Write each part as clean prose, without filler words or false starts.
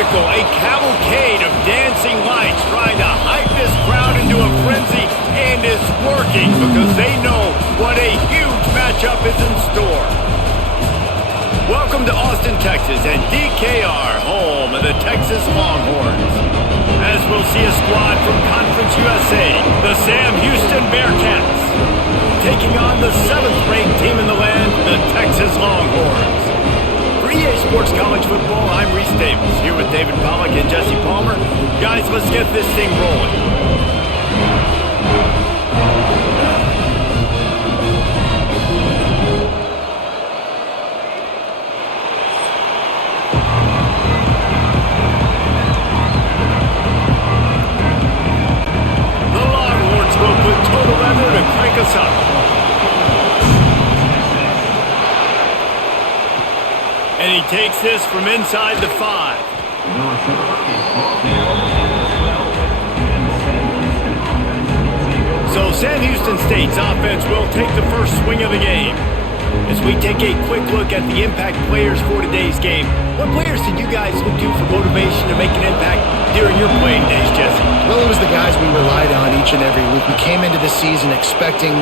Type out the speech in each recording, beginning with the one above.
spectacle, a cavalcade of dancing lights trying to hype this crowd into a frenzy, and it's working because they know what a huge matchup is in store. Welcome to Austin, Texas, and DKR, home of the Texas Longhorns. As we'll see a squad from Conference USA, the Sam Houston Bearcats, taking on the 7th-ranked team in the land, the Texas Longhorns. For EA Sports College Football, I'm Reese Davis, here with David Pollack and Jesse Palmer. Guys, let's get this thing rolling. Us up. And he takes this from inside the 5. So Sam Houston State's offense will take the first swing of the game. As we take a quick look at the impact players for today's game, what players did you guys look to for motivation to make an impact during your playing days, Jesse? Well, it was the guys we relied on each and every week. We came into the season expecting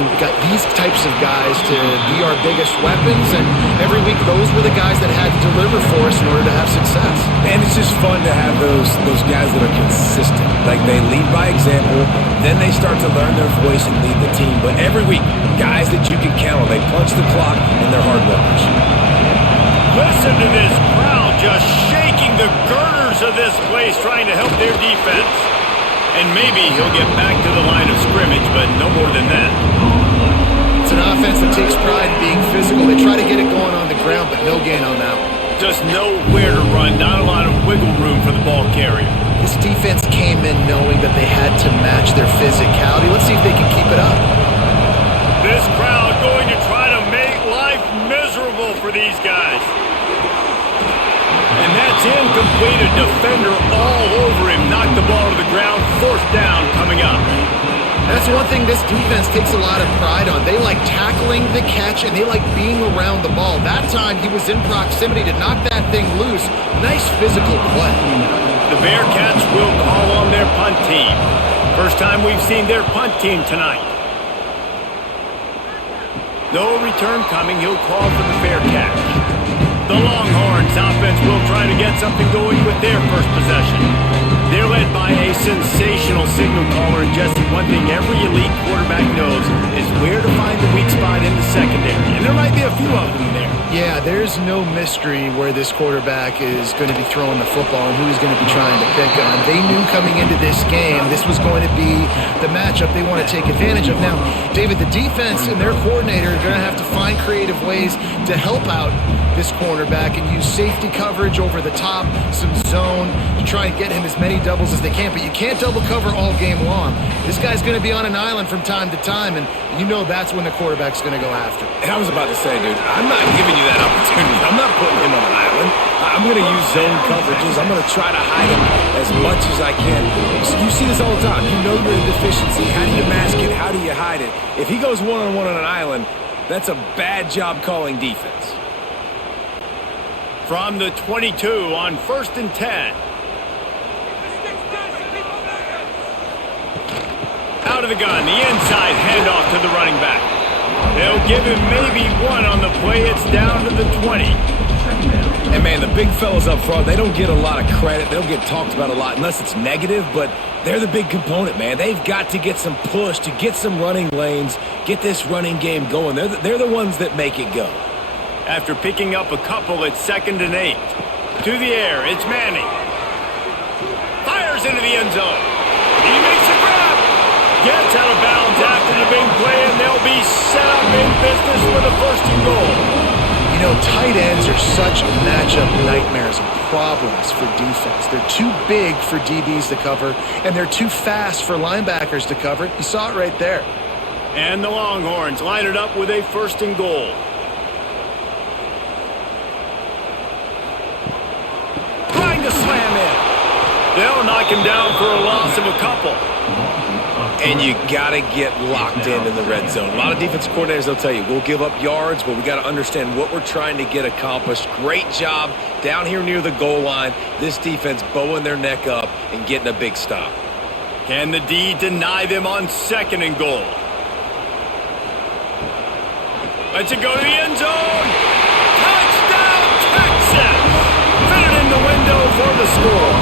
these types of guys to be our biggest weapons, and every week those were the guys that had to deliver for us in order to have success. And it's just fun to have those guys that are consistent. Like, they lead by example, then they start to learn their voice and lead the team. But every week, guys that you can count on, they punch the clock and they're hard workers. Listen to this crowd just shaking the girders of this place, trying to help their defense. And maybe he'll get back to the line of scrimmage, but no more than that. It's an offense that takes pride in being physical. They try to get it going on the ground, but no gain on that one. Just nowhere to run, not a lot of wiggle room for the ball carrier. This defense came in knowing that they had to match their physicality. Let's see if they can keep it up. This crowd going to try to make life miserable for these guys. And that's incomplete. A defender all over him. Knocked the ball to the ground. 4th down coming up. That's one thing this defense takes a lot of pride on. They like tackling the catch, and they like being around the ball. That time, he was in proximity to knock that thing loose. Nice physical play. The Bearcats will call on their punt team. First time we've seen their punt team tonight. No return coming. He'll call for the fair catch. The Longhorns offense will try to get something going with their first possession. They're led by a sensational signal caller, and Jesse, one thing every elite quarterback knows is where to find the weak spot in the secondary. And there might be a few of them there. Yeah, there's no mystery where this quarterback is going to be throwing the football and who he's going to be trying to pick on. They knew coming into this game this was going to be the matchup they want to take advantage of. Now, David, the defense and their coordinator are going to have to find creative ways to help out this cornerback and use safety coverage over the top, some zone, to try and get him as many doubles as they can. But you can't double cover all game long. This guy's going to be on an island from time to time, and you know that's when the quarterback's going to go after. And I was about to say, dude, I'm not giving you that opportunity. I'm not putting him on an island. I'm going to use zone coverages. I'm going to try to hide him as much as I can. You see this all the time. You know you're in deficiency. How do you mask it? How do you hide it? If he goes one-on-one on an island, that's a bad job calling defense. From the 22 on 1st and 10. Out of the gun, the inside handoff to the running back. They'll give him maybe one on the play. It's down to the 20. And, man, the big fellas up front, they don't get a lot of credit. They don't get talked about a lot unless it's negative, but they're the big component, man. They've got to get some push, to get some running lanes, get this running game going. They're the ones that make it go. After picking up a couple, it's 2nd and 8. To the air, it's Manning. Fires into the end zone. He makes a grab. Gets out of bounds after the big play, and they'll be set up in business for the 1st and goal. You know, tight ends are such matchup nightmares and problems for defense. They're too big for DBs to cover, and they're too fast for linebackers to cover. You saw it right there. And the Longhorns line it up with a 1st and goal. Trying to slam in. They'll knock him down for a loss of a couple. and you got to get locked in the red zone. A lot of defensive coordinators, they'll tell you, we'll give up yards, but we got to understand what we're trying to get accomplished. Great job down here near the goal line. This defense bowing their neck up and getting a big stop. Can the D deny them on 2nd and goal? Let's it go to the end zone. Touchdown, Texas! Fit it in the window for the score.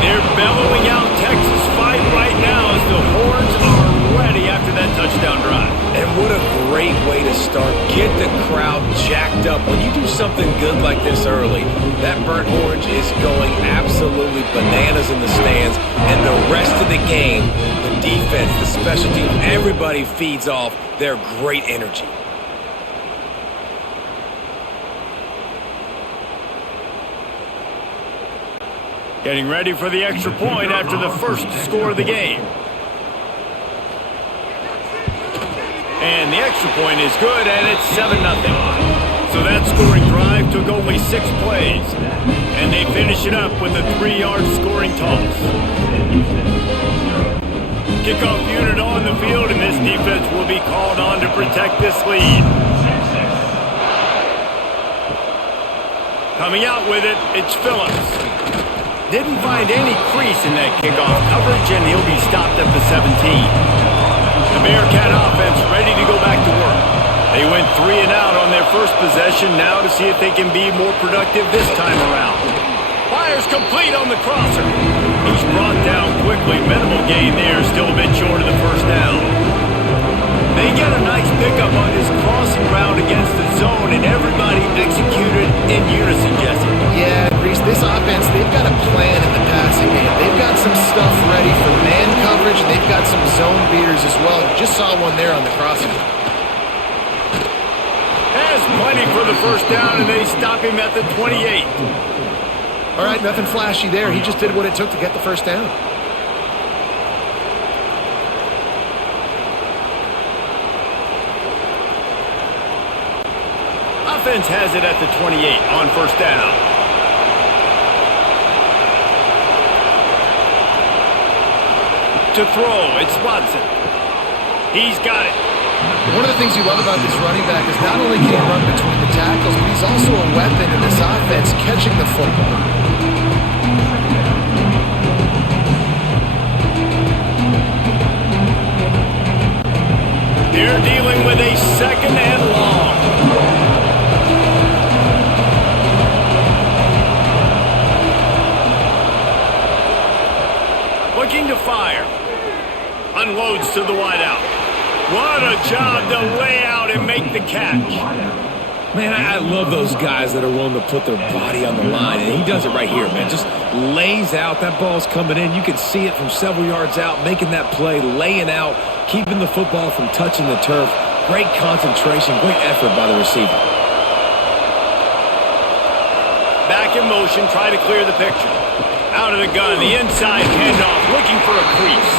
They're bellowing out Texas fight right now as the Horns are ready after that touchdown drive. And what a great way to start. Get the crowd jacked up. When you do something good like this early, that burnt orange is going absolutely bananas in the stands. And the rest of the game, the defense, the special team, everybody feeds off their great energy. Getting ready for the extra point after the first score of the game. And the extra point is good, and it's 7-0. So that scoring drive took only 6 plays. And they finish it up with a 3-yard scoring toss. Kickoff unit on the field, and this defense will be called on to protect this lead. Coming out with it, it's Phillips. Didn't find any crease in that kickoff coverage, and he'll be stopped at the 17. The Bearcat offense ready to go back to work. They went 3 and out on their first possession, now to see if they can be more productive this time around. Fires complete on the crosser. He's brought down quickly. Minimal gain there, still a bit short of the first down. They get a nice pickup on his crossing route against the zone, and everybody executed in unison, Jesse. Yeah, Reese, this offense, they've got a plan in the passing game. They've got some stuff ready for man coverage, and they've got some zone beaters as well. You just saw one there on the crossing. Has plenty for the first down, and they stop him at the 28. All right, nothing flashy there. He just did what it took to get the first down. Offense has it at the 28 on first down. To throw, it's Watson. He's got it. One of the things you love about this running back is not only can he run between the tackles, but he's also a weapon in this offense catching the football. They're dealing with a 2nd and long. Looking to fire. Unloads to the wideout. What a job to lay out and make the catch. Man, I love those guys that are willing to put their body on the line, and he does it right here, man. Just lays out. That ball's coming in. You can see it from several yards out, making that play, laying out, keeping the football from touching the turf. Great concentration, great effort by the receiver. Back in motion, try to clear the picture. Out of the gun, the inside handoff, looking for a crease.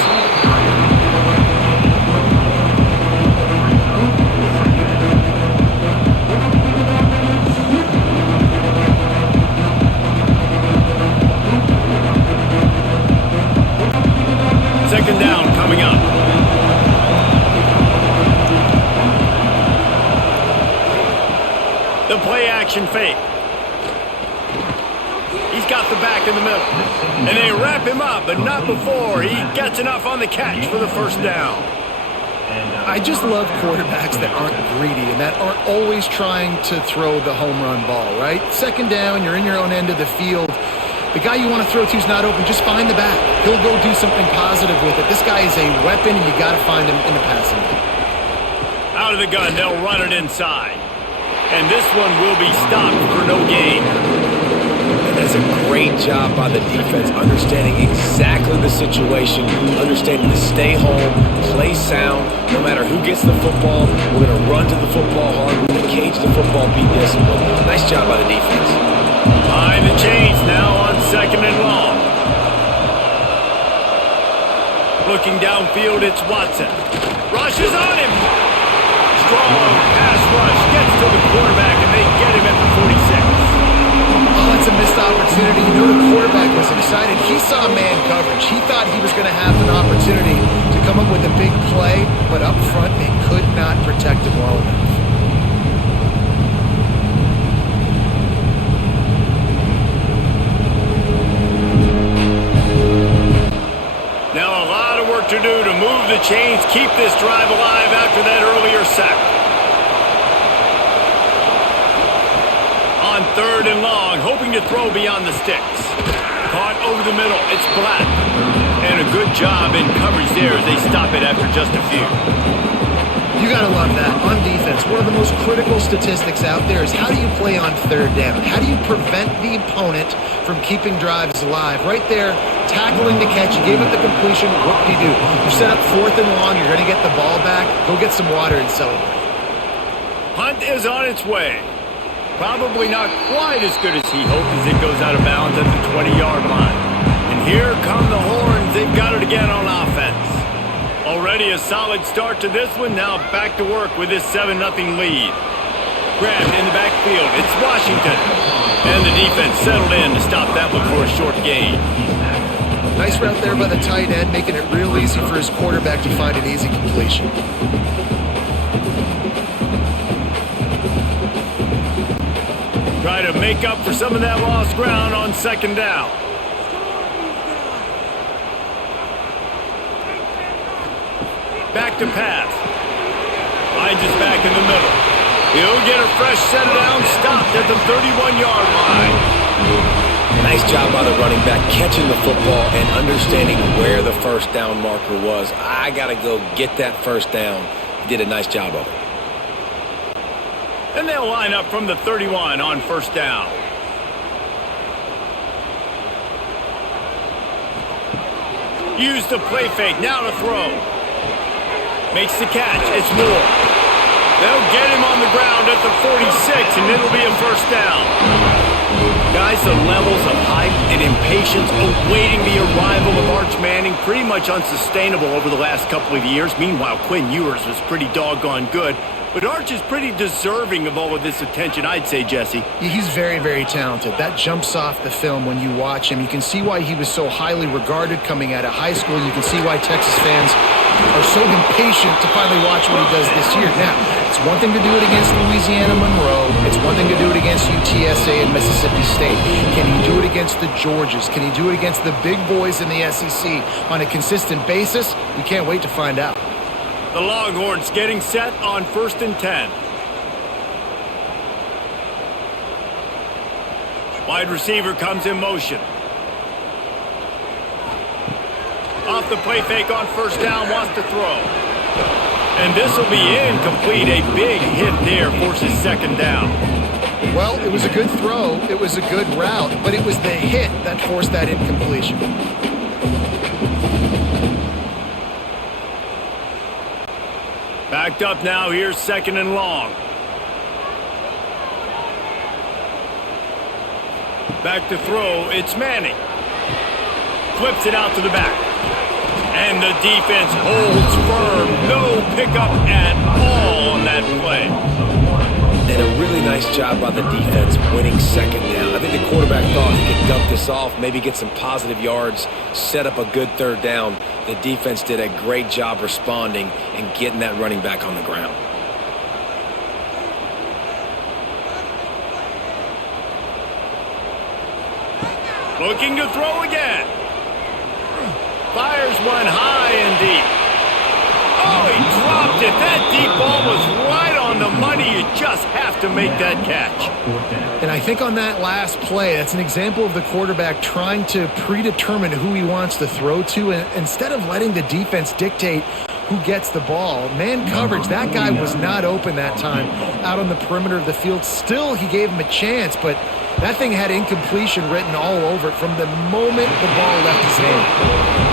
Second down coming up. The play action fake. He's got the back in the middle. And they wrap him up, but not before he gets enough on the catch for the first down. I just love quarterbacks that aren't greedy and that aren't always trying to throw the home run ball, right? Second down, you're in your own end of the field. The guy you want to throw to is not open. Just find the back. He'll go do something positive with it. This guy is a weapon, and you got to find him in the passing game. Out of the gun, they'll run it inside. And this one will be stopped for no gain. And that's a great job by the defense, understanding exactly the situation, understanding to stay home, play sound. No matter who gets the football, we're going to run to the football hard. We're going to cage the football, be disciplined. Nice job by the defense. Behind the chains now on second and long. Looking downfield, it's Watson. Rushes on him. Strong pass rush gets to the quarterback, and they get him at the 46. Oh, it's a missed opportunity. You know the quarterback was excited. He saw man coverage. He thought he was going to have an opportunity to come up with a big play, but up front they could not protect him well enough. Now a lot of work to do to move the chains, keep this drive alive after that earlier sack. On 3rd and long, hoping to throw beyond the sticks. Caught over the middle, it's Black. And a good job in coverage there as they stop it after just a few. You gotta love that. On defense, one of the most critical statistics out there is how do you play on 3rd down? How do you prevent the opponent from keeping drives alive? Right there, tackling the catch, you gave it the completion, what do? You set up 4th and long, you're gonna get the ball back, go get some water and celebrate. Punt is on its way. Probably not quite as good as he hoped as it goes out of bounds at the 20-yard line. And here come the horns. They've got it again on offense. Already a solid start to this one. Now back to work with this 7-0 lead. Grabbed in the backfield. It's Washington. And the defense settled in to stop that one for a short gain. Nice route there by the tight end, making it real easy for his quarterback to find an easy completion. Try to make up for some of that lost ground on 2nd down. Back to pass. Finds his back in the middle. He'll get a fresh set down, stopped at the 31-yard line. Nice job by the running back, catching the football and understanding where the first down marker was. I got to go get that first down. He did a nice job of it. And they'll line up from the 31 on 1st down. Use the play fake, now to throw. Makes the catch, it's Moore. They'll get him on the ground at the 46, and it'll be a 1st down. Guys, the levels of hype and impatience awaiting the arrival of Arch Manning pretty much unsustainable over the last couple of years. Meanwhile, Quinn Ewers was pretty doggone good. But Arch is pretty deserving of all of this attention, I'd say, Jesse. He's very, very talented. That jumps off the film when you watch him. You can see why he was so highly regarded coming out of high school. You can see why Texas fans are so impatient to finally watch what he does this year. Now, it's one thing to do it against Louisiana Monroe. It's one thing to do it against UTSA and Mississippi State. Can he do it against the Georgias? Can he do it against the big boys in the SEC on a consistent basis? We can't wait to find out. The Longhorns getting set on 1st and 10. Wide receiver comes in motion. Off the play fake on 1st down, wants to throw. And this will be incomplete. A big hit there forces 2nd down. Well, it was a good throw. It was a good route, but it was the hit that forced that incompletion. Backed up now, here's 2nd and long. Back to throw, it's Manning. Flips it out to the back. And the defense holds firm. No pickup at all on that play. And a really nice job by the defense winning 2nd down. I think the quarterback thought he could dump this off, maybe get some positive yards, set up a good 3rd down. The defense did a great job responding and getting that running back on the ground. Looking to throw again. Fires one high and deep. Oh, he dropped it. That deep ball was right on the money. You just have to make that catch. And I think on that last play, that's an example of the quarterback trying to predetermine who he wants to throw to, and instead of letting the defense dictate who gets the ball. Man coverage, that guy was not open that time out on the perimeter of the field. Still, he gave him a chance, but that thing had incompletion written all over it from the moment the ball left his hand.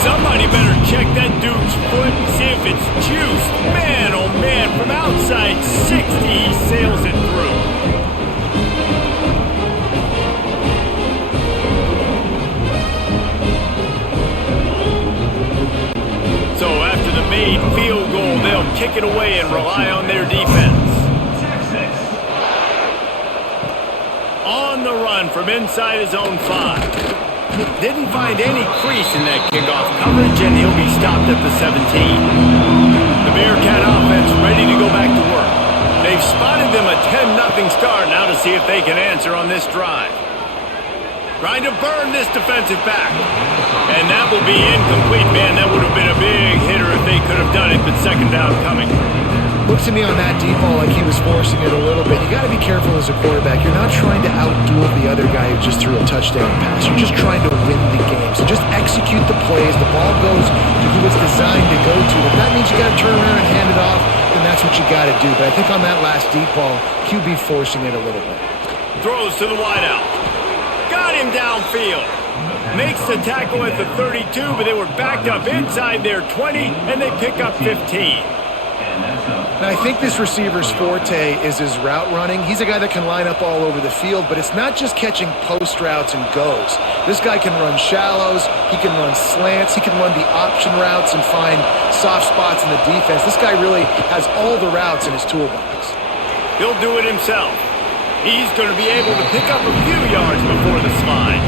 Somebody better check that dude's foot and see if it's juiced. Man, oh man, from outside 60, he sails it through. So after the made field goal, they'll kick it away and rely on their defense. On on the run from inside his own 5. Didn't find any crease in that kickoff coverage, and he'll be stopped at the 17. The Bearcat offense ready to go back to work. They've spotted them a 10-0 start now to see if they can answer on this drive. Trying to burn this defensive back. And that will be incomplete, man. That would have been a big hitter if they could have done it, but second down coming. Looked to me on that deep ball like he was forcing it a little bit. You got to be careful as a quarterback. You're not trying to outduel the other guy who just threw a touchdown pass. You're just trying to win the game. So just execute the plays. The ball goes to who it's designed to go to. If that means you got to turn around and hand it off, then that's what you got to do. But I think on that last deep ball, QB forcing it a little bit. Throws to the wideout. Got him downfield. Makes the tackle at the 32, but they were backed up inside their 20, and they pick up 15. Now, I think this receiver's forte is his route running. He's a guy that can line up all over the field, but it's not just catching post routes and goes. This guy can run shallows, he can run slants, he can run the option routes and find soft spots in the defense. This guy really has all the routes in his toolbox. He'll do it himself. He's going to be able to pick up a few yards before the slide.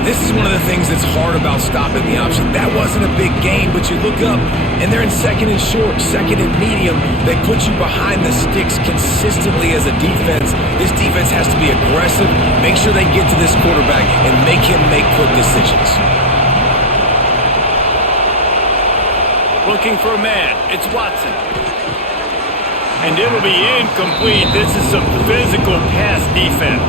This is one of the things that's hard about stopping the option. That wasn't a big gain, but you look up, and they're in second and short, second and medium. They put you behind the sticks consistently as a defense. This defense has to be aggressive, make sure they get to this quarterback, and make him make quick decisions. Looking for a man. It's Watson. And it'll be incomplete. This is some physical pass defense.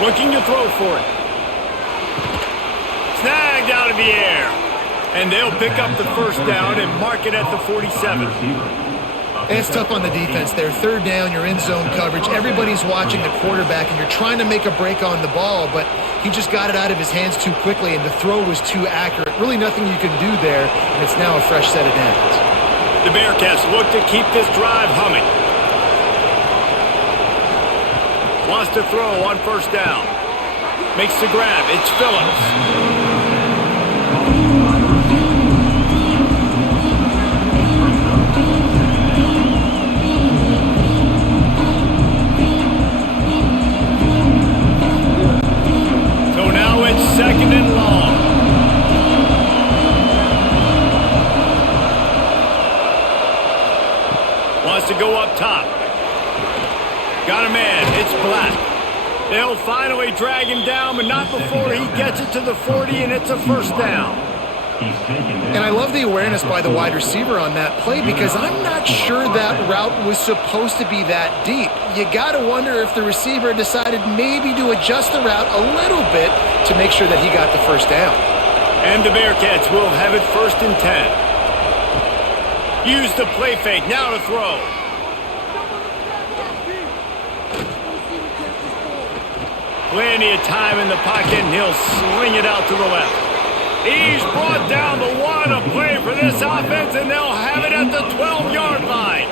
Looking to throw for it. Snagged out of the air. And they'll pick up the first down and mark it at the 47. And it's tough on the defense there. Third down, you're in zone coverage. Everybody's watching the quarterback, and you're trying to make a break on the ball, but he just got it out of his hands too quickly, and the throw was too accurate. Really nothing you can do there, and it's now a fresh set of downs. The Bearcats look to keep this drive humming. Wants to throw on first down. Makes the grab. It's Phillips. So now it's second and long. Wants to go up top. Got a man. It's Black. They'll finally drag him down, but not before he gets it to the 40, and it's a first down. And I love the awareness by the wide receiver on that play because I'm not sure that route was supposed to be that deep. You got to wonder if the receiver decided maybe to adjust the route a little bit to make sure that he got the first down. And the Bearcats will have it first and 10. Use the play fake, now to throw. Plenty of time in the pocket, and he'll sling it out to the left. He's brought down the one, a play for this offense, and they'll have it at the 12-yard line.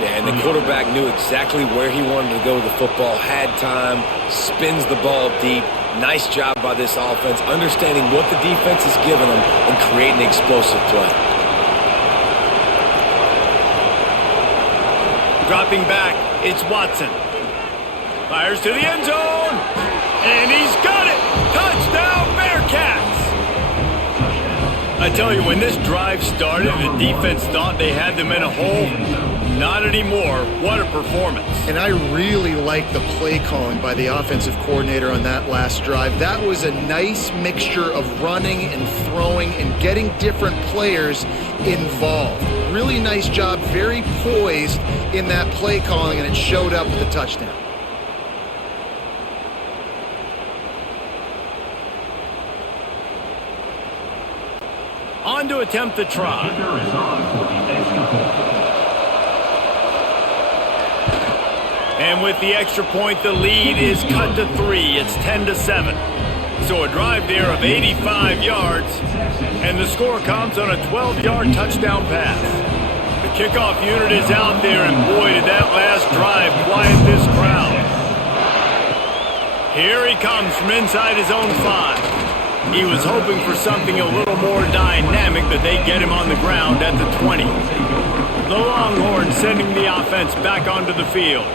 Yeah, and the quarterback knew exactly where he wanted to go with the football, had time, spins the ball deep. Nice job by this offense, understanding what the defense is giving them and creating explosive play. Dropping back, it's Watson. Fires to the end zone, and he's got it! Touchdown, Bearcats! I tell you, when this drive started, the defense thought they had them in a hole. Not anymore. What a performance. And I really like the play calling by the offensive coordinator on that last drive. That was a nice mixture of running and throwing and getting different players involved. Really nice job, very poised in that play calling, and it showed up with the touchdown. On to attempt the try. And with the extra point, the lead is cut to 3. It's 10-7. So a drive there of 85 yards, and the score comes on a 12-yard touchdown pass. The kickoff unit is out there, and boy, did that last drive quiet this crowd. Here he comes from inside his own 5. He was hoping for something a little more dynamic, that they get him on the ground at the 20. The Longhorns sending the offense back onto the field.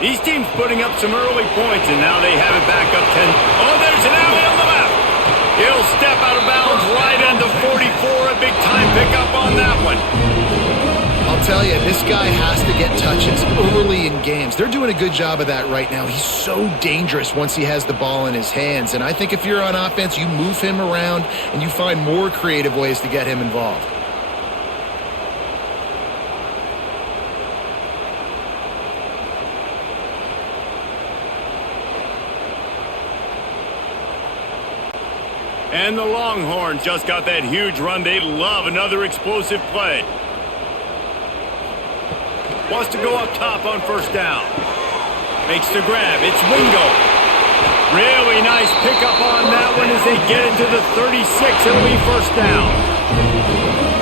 These teams putting up some early points, and now they have it back up 10. Oh, there's an alley on the left. He'll step out of bounds right into 44. A big-time pickup on that one. I'll tell you, this guy has to get touches early in games. They're doing a good job of that right now. He's so dangerous once he has the ball in his hands. And I think if you're on offense, you move him around and you find more creative ways to get him involved. And the Longhorns just got that huge run. They love another explosive play. Wants to go up top on first down. Makes the grab. It's Wingo. Really nice pickup on that one as they get into the 36. It'll be first down.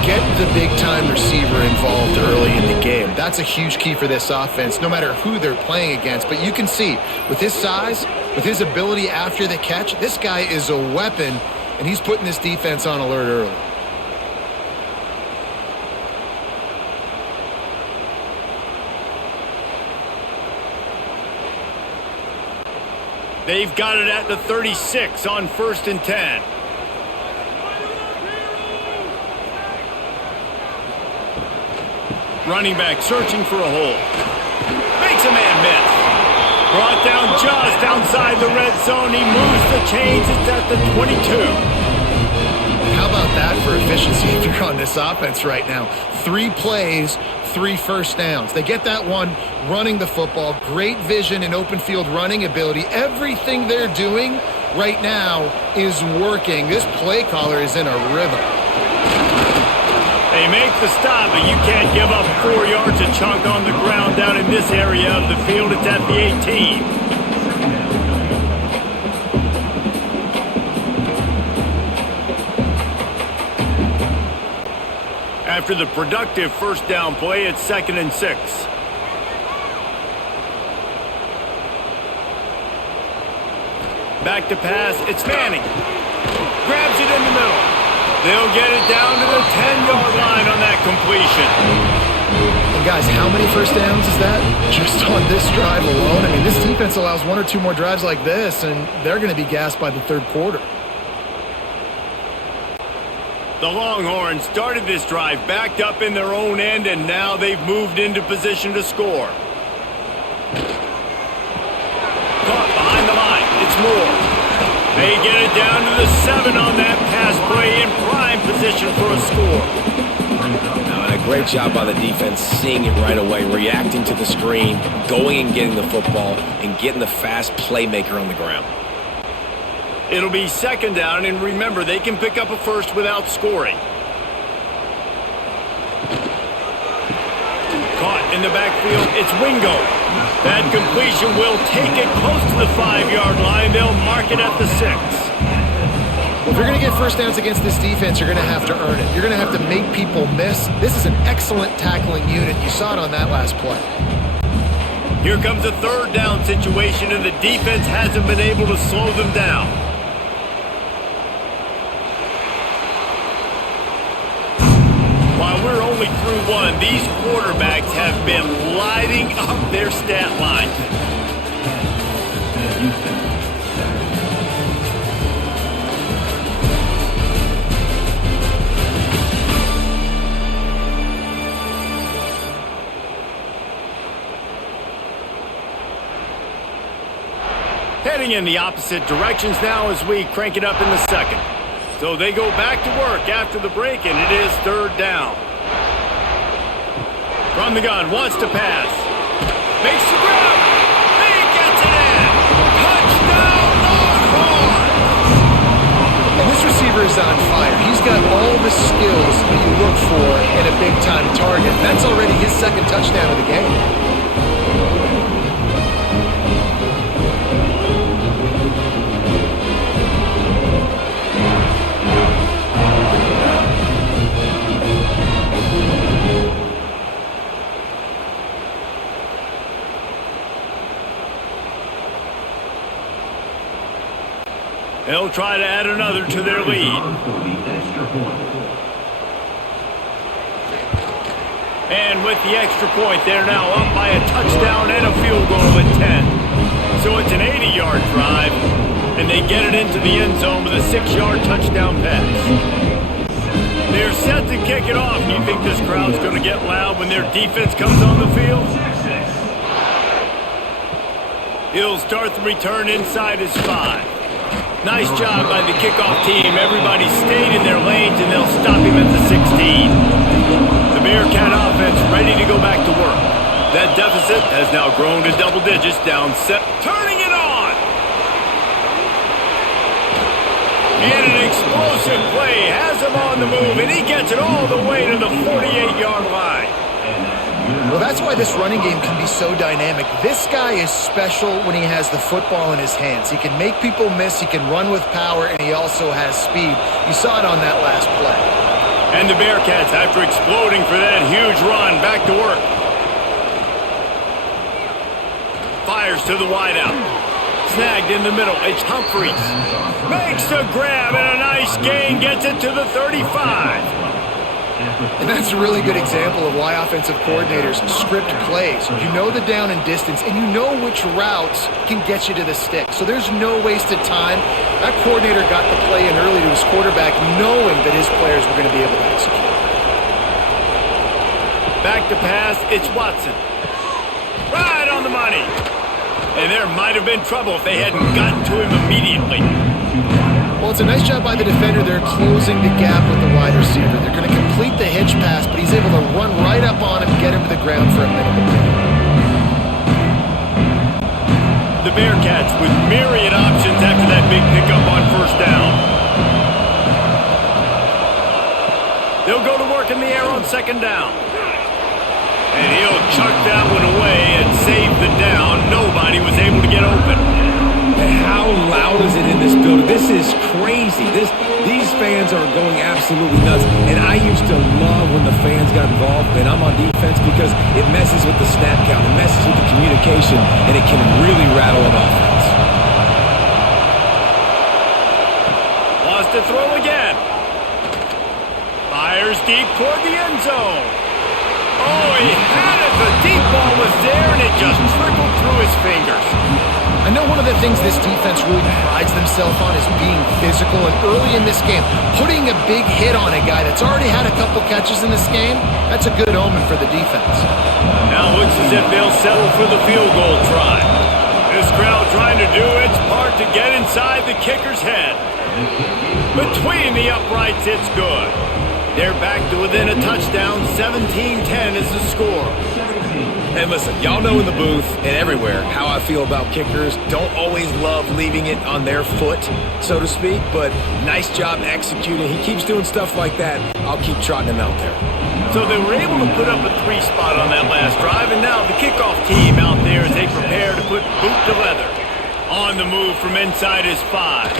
Get the big-time receiver involved early in the game. That's a huge key for this offense, no matter who they're playing against. But you can see, with his size, with his ability after the catch, this guy is a weapon, and he's putting this defense on alert early. They've got it at the 36 on 1st and 10. Running back searching for a hole. Makes a man miss. Brought down just outside the red zone. He moves the chains. It's at the 22. How about that for efficiency if you're on this offense right now? 3 plays, 3 first downs. They get that one running the football. Great vision and open field running ability. Everything they're doing right now is working. This play caller is in a rhythm. They make the stop, but you can't give up 4 yards a chunk on the ground down in this area of the field. It's at the 18. After the productive first down play, it's 2nd and 6. Back to pass, it's Manning. Grabs it in the middle. They'll get it down to the 10-yard line on that completion. And guys, how many first downs is that? Just on this drive alone? I mean, this defense allows 1 or 2 more drives like this, and they're going to be gassed by the 3rd quarter. The Longhorns started this drive backed up in their own end, and now they've moved into position to score. Caught behind the line. It's Moore. They get it down to the 7 on that pass play, in prime position for a score. Now, and a great job by the defense, seeing it right away, reacting to the screen, going and getting the football, and getting the fast playmaker on the ground. It'll be 2nd down, and remember, they can pick up a first without scoring. Caught in the backfield, it's Wingo. That completion will take it close to the 5-yard line. They'll mark it at the 6. Well, if you're going to get first downs against this defense, you're going to have to earn it. You're going to have to make people miss. This is an excellent tackling unit. You saw it on that last play. Here comes a 3rd down situation, and the defense hasn't been able to slow them down. While we're only through 1, these quarterbacks have been lighting up their stat line. Heading in the opposite directions now as we crank it up in the 2nd. So they go back to work after the break, and it is 3rd down. From the gun, wants to pass. Makes the grab. He gets it in. Touchdown, Longhorns! And this receiver is on fire. He's got all the skills that you look for in a big-time target. That's already his 2nd touchdown of the game. they'll try to add another to their lead. And with the extra point, they're now up by a touchdown and a field goal at 10. So it's an 80-yard drive, and they get it into the end zone with a 6-yard touchdown pass. They're set to kick it off. Do you think this crowd's going to get loud when their defense comes on the field? He'll start the return inside his 5. Nice job by the kickoff team. Everybody stayed in their lanes, and they'll stop him at the 16. The Bearcat offense ready to go back to work. That deficit has now grown to double digits, down 7. Turning it on! And an explosive play has him on the move, and he gets it all the way to the 48-yard line. Well, that's why this running game can be so dynamic. This guy is special when he has the football in his hands. He can make people miss, he can run with power, and he also has speed. You saw it on that last play. And the Bearcats, after exploding for that huge run, back to work. Fires to the wideout. Snagged in the middle. It's Humphries. Makes the grab and a nice gain. Gets it to the 35. And that's a really good example of why offensive coordinators script plays. You know the down and distance, and you know which routes can get you to the stick. So there's no wasted time. That coordinator got the play in early to his quarterback, knowing that his players were going to be able to execute. Back to pass, it's Watson. Right on the money. And there might have been trouble if they hadn't gotten to him immediately. Well, it's a nice job by the defender. They're closing the gap with the wide receiver. They're going to complete the hitch pass, but he's able to run right up on him, get him to the ground for a minimum. The Bearcats with myriad options after that big pickup on first down. They'll go to work in the air on second down. And he'll chuck that one away and save the down. Nobody was able to get open. How loud is it in this building? This is crazy. These fans are going absolutely nuts. And I used to love when the fans got involved, and I'm on defense because it messes with the snap count, it messes with the communication, and it can really rattle an offense. Wants to throw again. Fires deep toward the end zone. Oh, he had it. The deep ball was there, and it just trickled through his fingers. I know one of the things this defense really prides themselves on is being physical, and early in this game, putting a big hit on a guy that's already had a couple catches in this game, that's a good omen for the defense. Now looks as if they'll settle for the field goal try. This crowd trying to do its part to get inside the kicker's head. Between the uprights, it's good. They're back to within a touchdown. 17-10 is the score. And listen, y'all know in the booth and everywhere how I feel about kickers. Don't always love leaving it on their foot, so to speak, but nice job executing. He keeps doing stuff like that. I'll keep trotting him out there. So they were able to put up a 3 spot on that last drive, and now the kickoff team out there as they prepare to put boot to leather. On the move from inside his 5.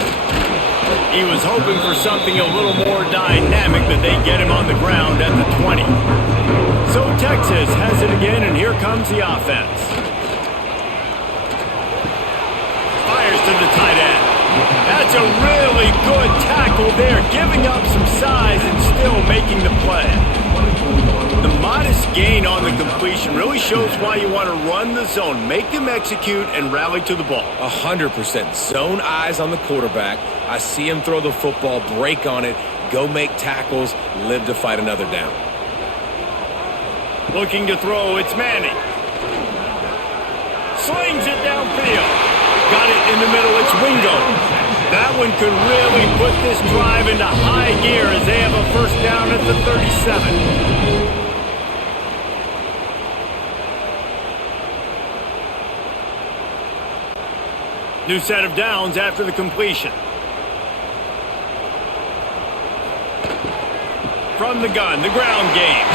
He was hoping for something a little more dynamic, but they get him on the ground at the 20. So Texas has it again, and here comes the offense. Fires to the tight end. That's a really good tackle there, giving up some size and still making the play. The modest gain on the completion really shows why you want to run the zone, make them execute, and rally to the ball. 100%. Zone eyes on the quarterback. I see him throw the football, break on it, go make tackles, live to fight another down. Looking to throw, it's Manning. Slings it downfield. Got it in the middle, it's Wingo. That one could really put this drive into high gear as they have a first down at the 37. New set of downs after the completion. From the gun, the ground game.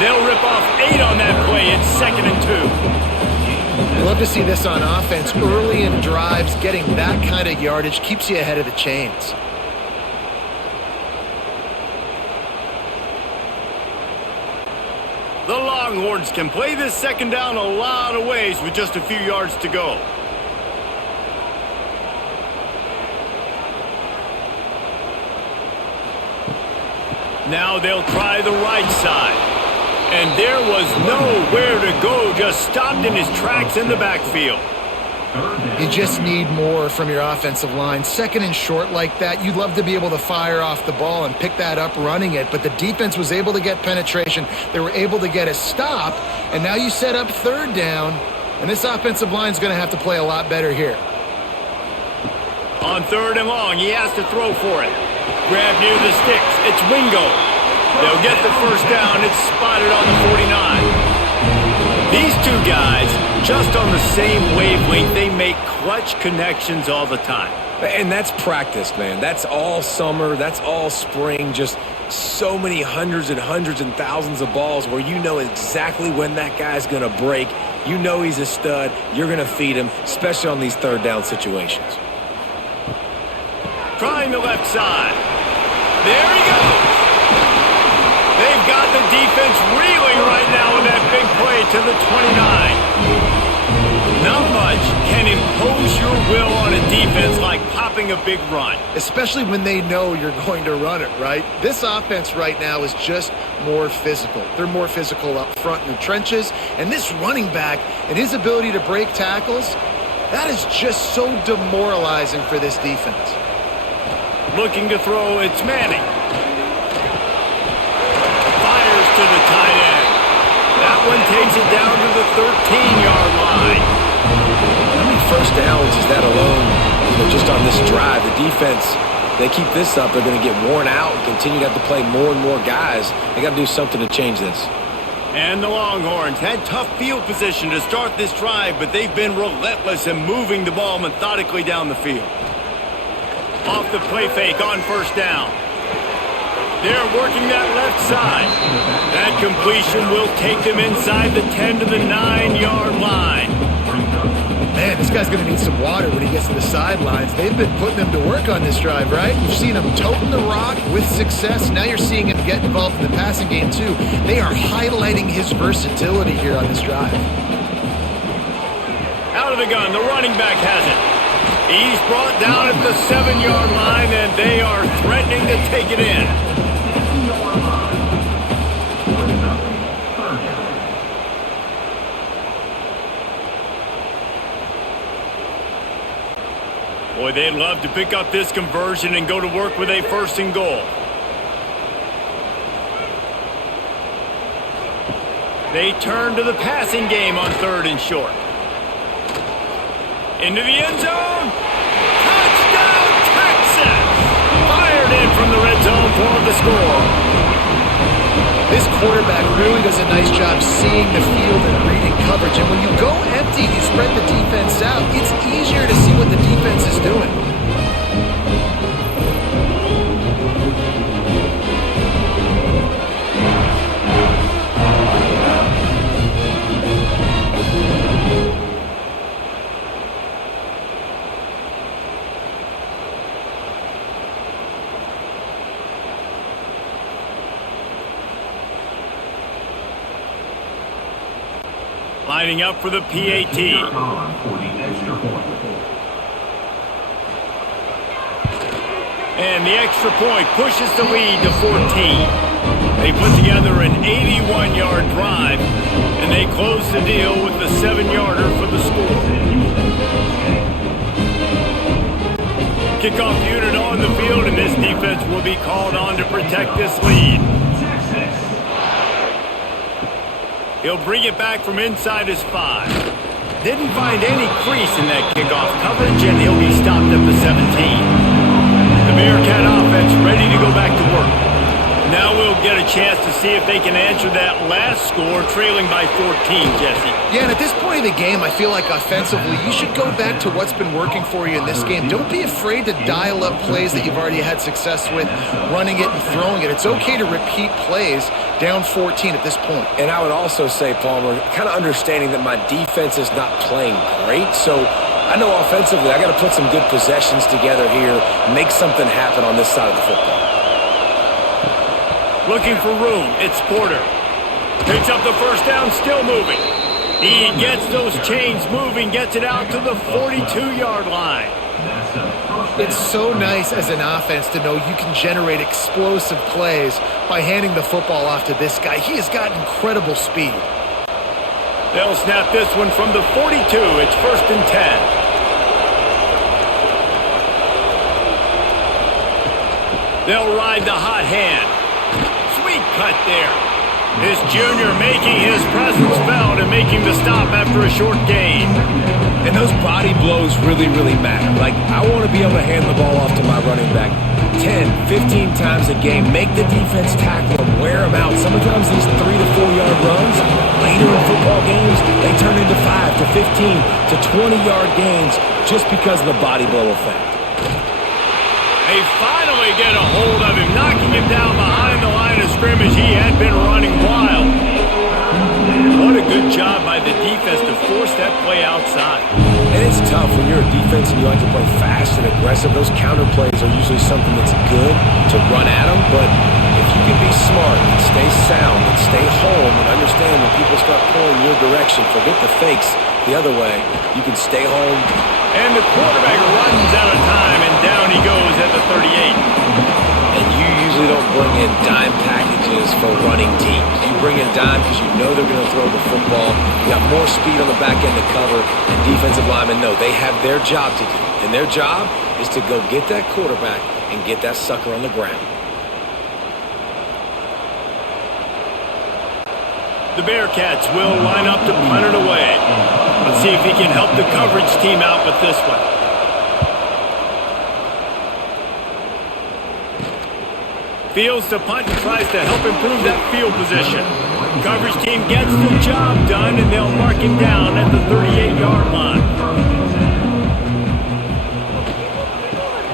They'll rip off 8 on that play. It's 2nd and 2. I love to see this on offense. Early in drives, getting that kind of yardage keeps you ahead of the chains. The Longhorns can play this second down a lot of ways with just a few yards to go. Now they'll try the right side. And there was nowhere to go, just stopped in his tracks in the backfield. You just need more from your offensive line. Second and short like that, you'd love to be able to fire off the ball and pick that up running it, but the defense was able to get penetration. They were able to get a stop, and now you set up third down, and this offensive line is going to have to play a lot better here. On third and long, he has to throw for it. Grab near the sticks. It's Wingo. They'll get the first down. It's spotted on the 49. These two guys, just on the same wavelength, they make clutch connections all the time. And that's practice, man. That's all summer. That's all spring. Just so many hundreds and thousands of balls where you know exactly when that guy's going to break. You know he's a stud. You're going to feed him, especially on these third down situations. Trying the left side. There he goes. They've got the defense reeling right now with that big play to the 29. Not much can impose your will on a defense like popping a big run. Especially when they know you're going to run it, right? This offense right now is just more physical. They're more physical up front in the trenches. And this running back and his ability to break tackles, that is just so demoralizing for this defense. Looking to throw, it's Manning. Fires to the tight end. That one takes it down to the 13-yard line. How many first downs is that alone, just on this drive? The defense, they keep this up, they're going to get worn out and continue to have to play more and more guys. They got to do something to change this. And the Longhorns had tough field position to start this drive, but they've been relentless in moving the ball methodically down the field. Off the play fake on first down. They're working that left side. That completion will take them inside the 10 to the 9-yard line. Man, this guy's going to need some water when he gets to the sidelines. They've been putting him to work on this drive, right? You've seen him toting the rock with success. Now you're seeing him get involved in the passing game, too. They are highlighting his versatility here on this drive. Out of the gun, the running back has it. He's brought down at the 7-yard line, and they are threatening to take it in. Boy, they'd love to pick up this conversion and go to work with a first and goal. They turn to the passing game on third and short. Into the end zone. Touchdown, Texas! Fired in from the red zone for the score. This quarterback really does a nice job seeing the field and reading coverage. And when you go empty, you spread the defense out. It's easier to see what the defense is doing. Lining up for the PAT. And the extra point pushes the lead to 14. They put together an 81-yard drive, and they close the deal with the 7-yarder for the score. Kickoff unit on the field, and this defense will be called on to protect this lead. He'll bring it back from inside his 5. Didn't find any crease in that kickoff coverage, and he'll be stopped at the 17. The Bearcat offense ready to go back to work. Now we'll get a chance to see if they can answer that last score, trailing by 14, Jesse. Yeah, and at this point of the game, I feel like offensively, you should go back to what's been working for you in this game. Don't be afraid to dial up plays that you've already had success with, running it and throwing it. It's okay to repeat plays down 14 at this point. And I would also say, Palmer, kind of understanding that my defense is not playing great, so I know offensively I got to put some good possessions together here, make something happen on this side of the football. Looking for room, it's Porter. Picks up the first down, still moving. He gets those chains moving, gets it out to the 42-yard line. It's so nice as an offense to know you can generate explosive plays by handing the football off to this guy. He has got incredible speed. They'll snap this one from the 42. It's 1st and 10. They'll ride the hot hand. Sweet cut there. This junior making his presence felt and making the stop after a short gain. And those body blows really, really matter. Like, I want to be able to hand the ball off to my running back 10, 15 times a game. Make the defense tackle them, wear them out. Sometimes these 3 to 4 yard runs, later in football games, they turn into 5 to 15 to 20 yard gains just because of the body blow effect. They finally get a hold of him, knocking him down behind the line of scrimmage. He had been running wild. What a good job by the defense to force that play outside. And it's tough when you're a defense and you like to play fast and aggressive. Those counter plays are usually something that's good to run at them. But if you can be smart and stay sound and stay home and understand when people start pulling your direction, forget the fakes the other way, you can stay home. And the quarterback runs out of time, and down he goes at the 38. And you usually don't bring in dime packages for running teams. You bring in dime because you know they're going to throw the football. You got more speed on the back end to cover, and defensive linemen know they have their job to do. And their job is to go get that quarterback and get that sucker on the ground. The Bearcats will line up to punt it away. Let's see if he can help the coverage team out with this one. Fields to punt and tries to help improve that field position. Coverage team gets the job done, and they'll mark him down at the 38-yard line.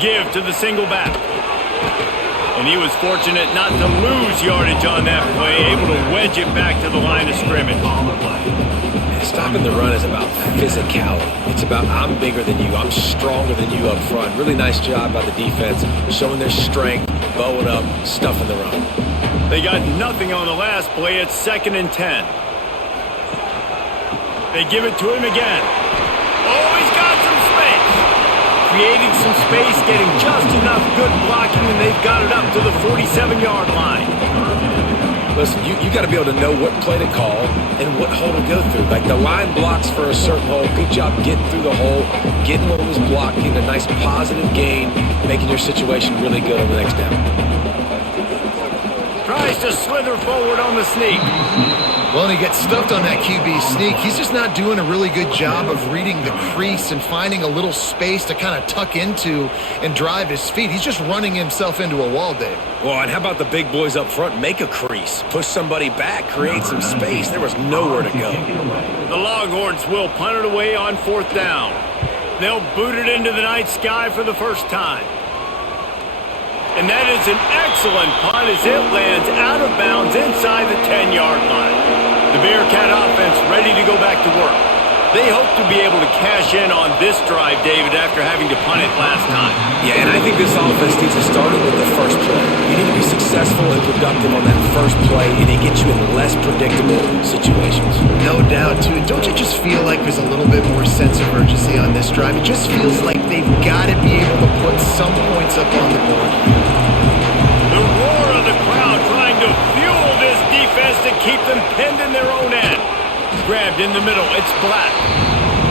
Give to the single back. And he was fortunate not to lose yardage on that play, able to wedge it back to the line of scrimmage. Stopping the run is about physicality. It's about I'm bigger than you, I'm stronger than you up front. Really nice job by the defense, showing their strength, bowing up, stuffing the run. They got nothing on the last play. It's 2nd and 10. They give it to him again. Oh, he's got some space. Creating some space, getting just enough good blocking, and they've got it up to the 47-yard line. Listen, you got to be able to know what play to call and what hole to go through. Like, the line blocks for a certain hole. Good job getting through the hole, getting what was blocked, getting a nice positive gain, making your situation really good on the next down. Tries to slither forward on the sneak. Well, and he gets stuffed on that QB sneak. He's just not doing a really good job of reading the crease and finding a little space to kind of tuck into and drive his feet. He's just running himself into a wall, Dave. Well, and how about the big boys up front? Make a crease. Push somebody back. Create some space. There was nowhere to go. The Longhorns will punt it away on 4th down. They'll boot it into the night sky for the first time. And that is an excellent punt as it lands out of bounds inside the 10-yard line. The Bearcat offense ready to go back to work. They hope to be able to cash in on this drive, David, after having to punt it last time. Yeah, and I think this offense needs to start with the first play. You need to be successful and productive on that first play, and it gets you in less predictable situations. No doubt, too. Don't you just feel like there's a little bit more sense of urgency on this drive? It just feels like they've got to be able to put some points up on the board. The roar of the crowd trying to fuel this defense to keep them pinned in their own end. Grabbed in the middle, it's Black.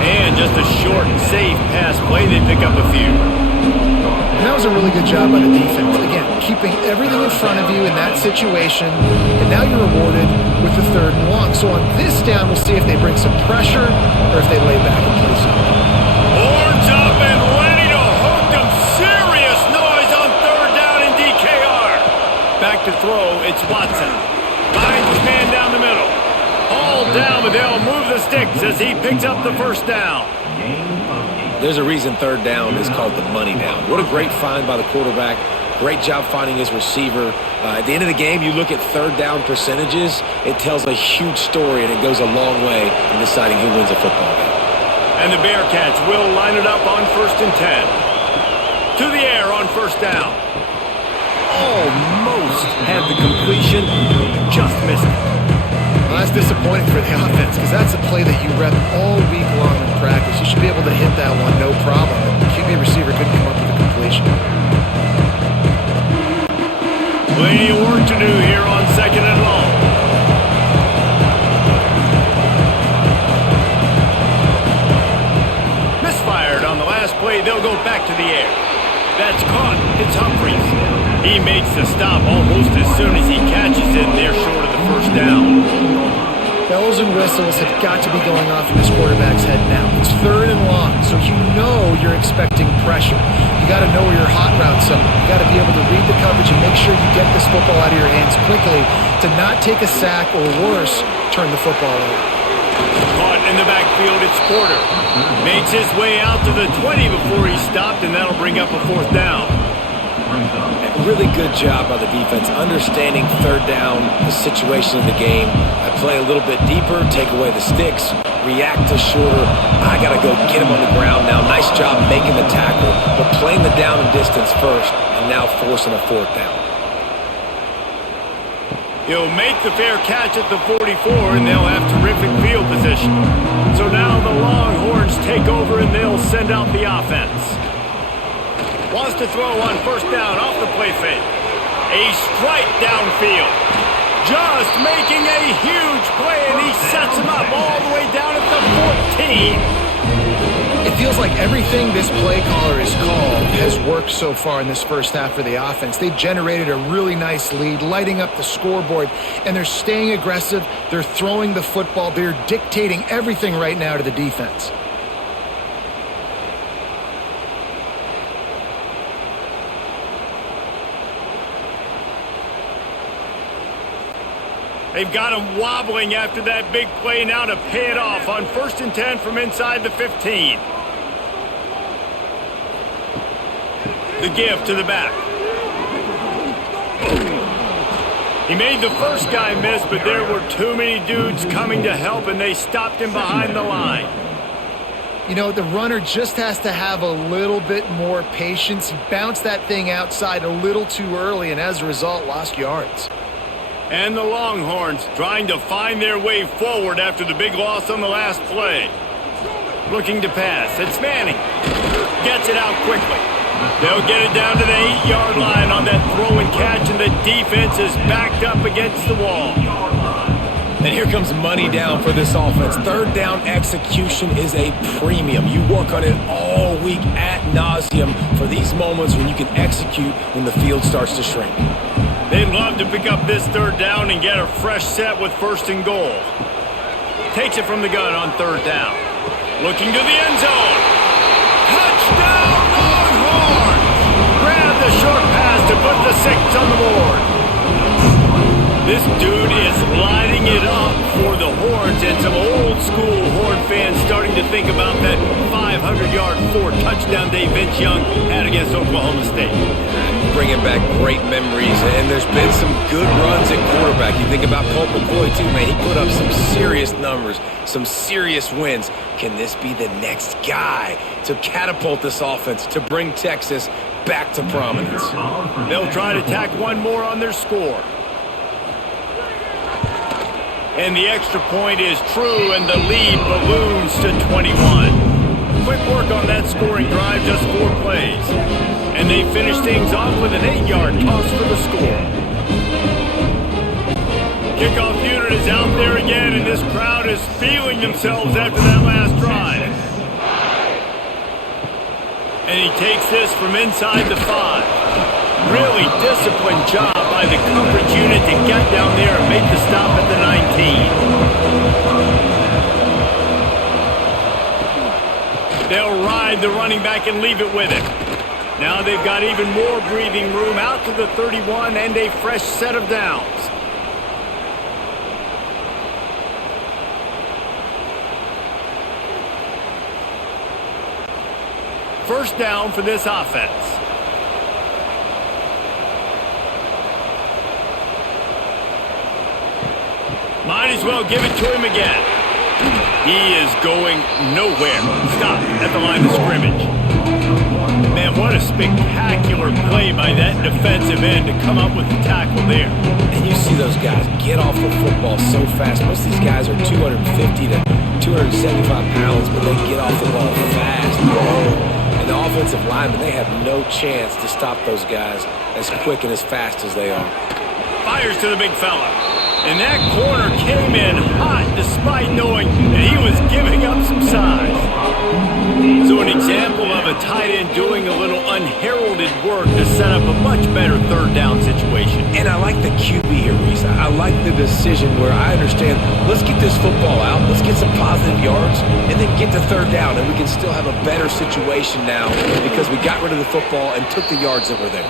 And just a short, safe pass play, they pick up a few. And that was a really good job by the defense. Again, keeping everything in front of you in that situation, and now you're rewarded with the 3rd and 1. So on this down, we'll see if they bring some pressure or if they lay back and play some. Horns up and ready to hook them. Serious noise on 3rd down in DKR. Back to throw, it's Watson. Finds his man down the middle. All down, but they'll move the sticks as he picks up the 1st down. There's a reason 3rd down is called the money down. What a great find by the quarterback. Great job finding his receiver. At the end of the game, you look at 3rd down percentages. It tells a huge story, and it goes a long way in deciding who wins a football game. And the Bearcats will line it up on 1st and 10. To the air on 1st down. Almost had the completion, just missed it. Well, that's disappointing for the offense because that's a play that you rep all week long in practice. You should be able to hit that one no problem. QB receiver couldn't come up with a completion. Plenty of work to do here on 2nd and long. Misfired on the last play. They'll go back to the air. That's caught. It's Humphries. He makes the stop almost as soon as he catches it, and they're short of the first down. Bells and whistles have got to be going off in this quarterback's head now. It's 3rd and long, so you know you're expecting pressure. You got to know where your hot routes are. You got to be able to read the coverage and make sure you get this football out of your hands quickly to not take a sack or worse, turn the football over. Caught in the backfield, it's Porter. Makes his way out to the 20 before he stopped, and that'll bring up a 4th down. Really good job by the defense, understanding 3rd down, the situation of the game. I play a little bit deeper, take away the sticks, react to shorter. I got to go get him on the ground now. Nice job making the tackle, but playing the down and distance first, and now forcing a 4th down. He'll make the fair catch at the 44, and they'll have terrific field position. So now the Longhorns take over, and they'll send out the offense. Wants to throw on 1st down off the play fake. A strike downfield. Just making a huge play, and he sets him up all the way down at the 14. It feels like everything this play caller has called has worked so far in this first half for the offense. They've generated a really nice lead, lighting up the scoreboard, and they're staying aggressive. They're throwing the football. They're dictating everything right now to the defense. They've got him wobbling after that big play now to pay it off on 1st and 10 from inside the 15. The give to the back. He made the first guy miss, but there were too many dudes coming to help, and they stopped him behind the line. You know, the runner just has to have a little bit more patience. He bounced that thing outside a little too early, and as a result, lost yards. And the Longhorns trying to find their way forward after the big loss on the last play. Looking to pass. It's Manning. Gets it out quickly. They'll get it down to the 8-yard line on that throw and catch, and the defense is backed up against the wall. And here comes money down for this offense. 3rd down execution is a premium. You work on it all week ad nauseum for these moments when you can execute when the field starts to shrink. They'd love to pick up this 3rd down and get a fresh set with 1st and goal. Takes it from the gun on 3rd down. Looking to the end zone. Touchdown Longhorns! Grab the short pass to put the 6 on the board. This dude is lighting it up for the Horns, and some old school Horn fans starting to think about that 500-yard 4-touchdown day Vince Young had against Oklahoma State. Bringing back great memories, and there's been some good runs at quarterback. You think about Colt McCoy too, man. He put up some serious numbers, some serious wins. Can this be the next guy to catapult this offense, to bring Texas back to prominence? They'll try to tack one more on their score. And the extra point is true, and the lead balloons to 21. Quick work on that scoring drive, just 4 plays. And they finish things off with an 8-yard toss for the score. Kickoff unit is out there again, and this crowd is feeling themselves after that last drive. And he takes this from inside the 5. Really disciplined job by the coverage unit to get down there and make the stop at the 19. They'll ride the running back and leave it with him. Now they've got even more breathing room out to the 31 and a fresh set of downs. First down for this offense. Might as well give it to him again. He is going nowhere. Stop at the line of scrimmage. Man, what a spectacular play by that defensive end to come up with the tackle there. And you see those guys get off the football so fast. Most of these guys are 250 to 275 pounds, but they get off the ball fast. And the offensive linemen, they have no chance to stop those guys as quick and as fast as they are. Fires to the big fella. And that corner came in hot despite knowing that he was giving up some size. So an example of a tight end doing a little unheralded work to set up a much better third down situation. And I like the QB here, Reese. I like the decision where I understand, let's get this football out, let's get some positive yards, and then get to third down, and we can still have a better situation now because we got rid of the football and took the yards that were there.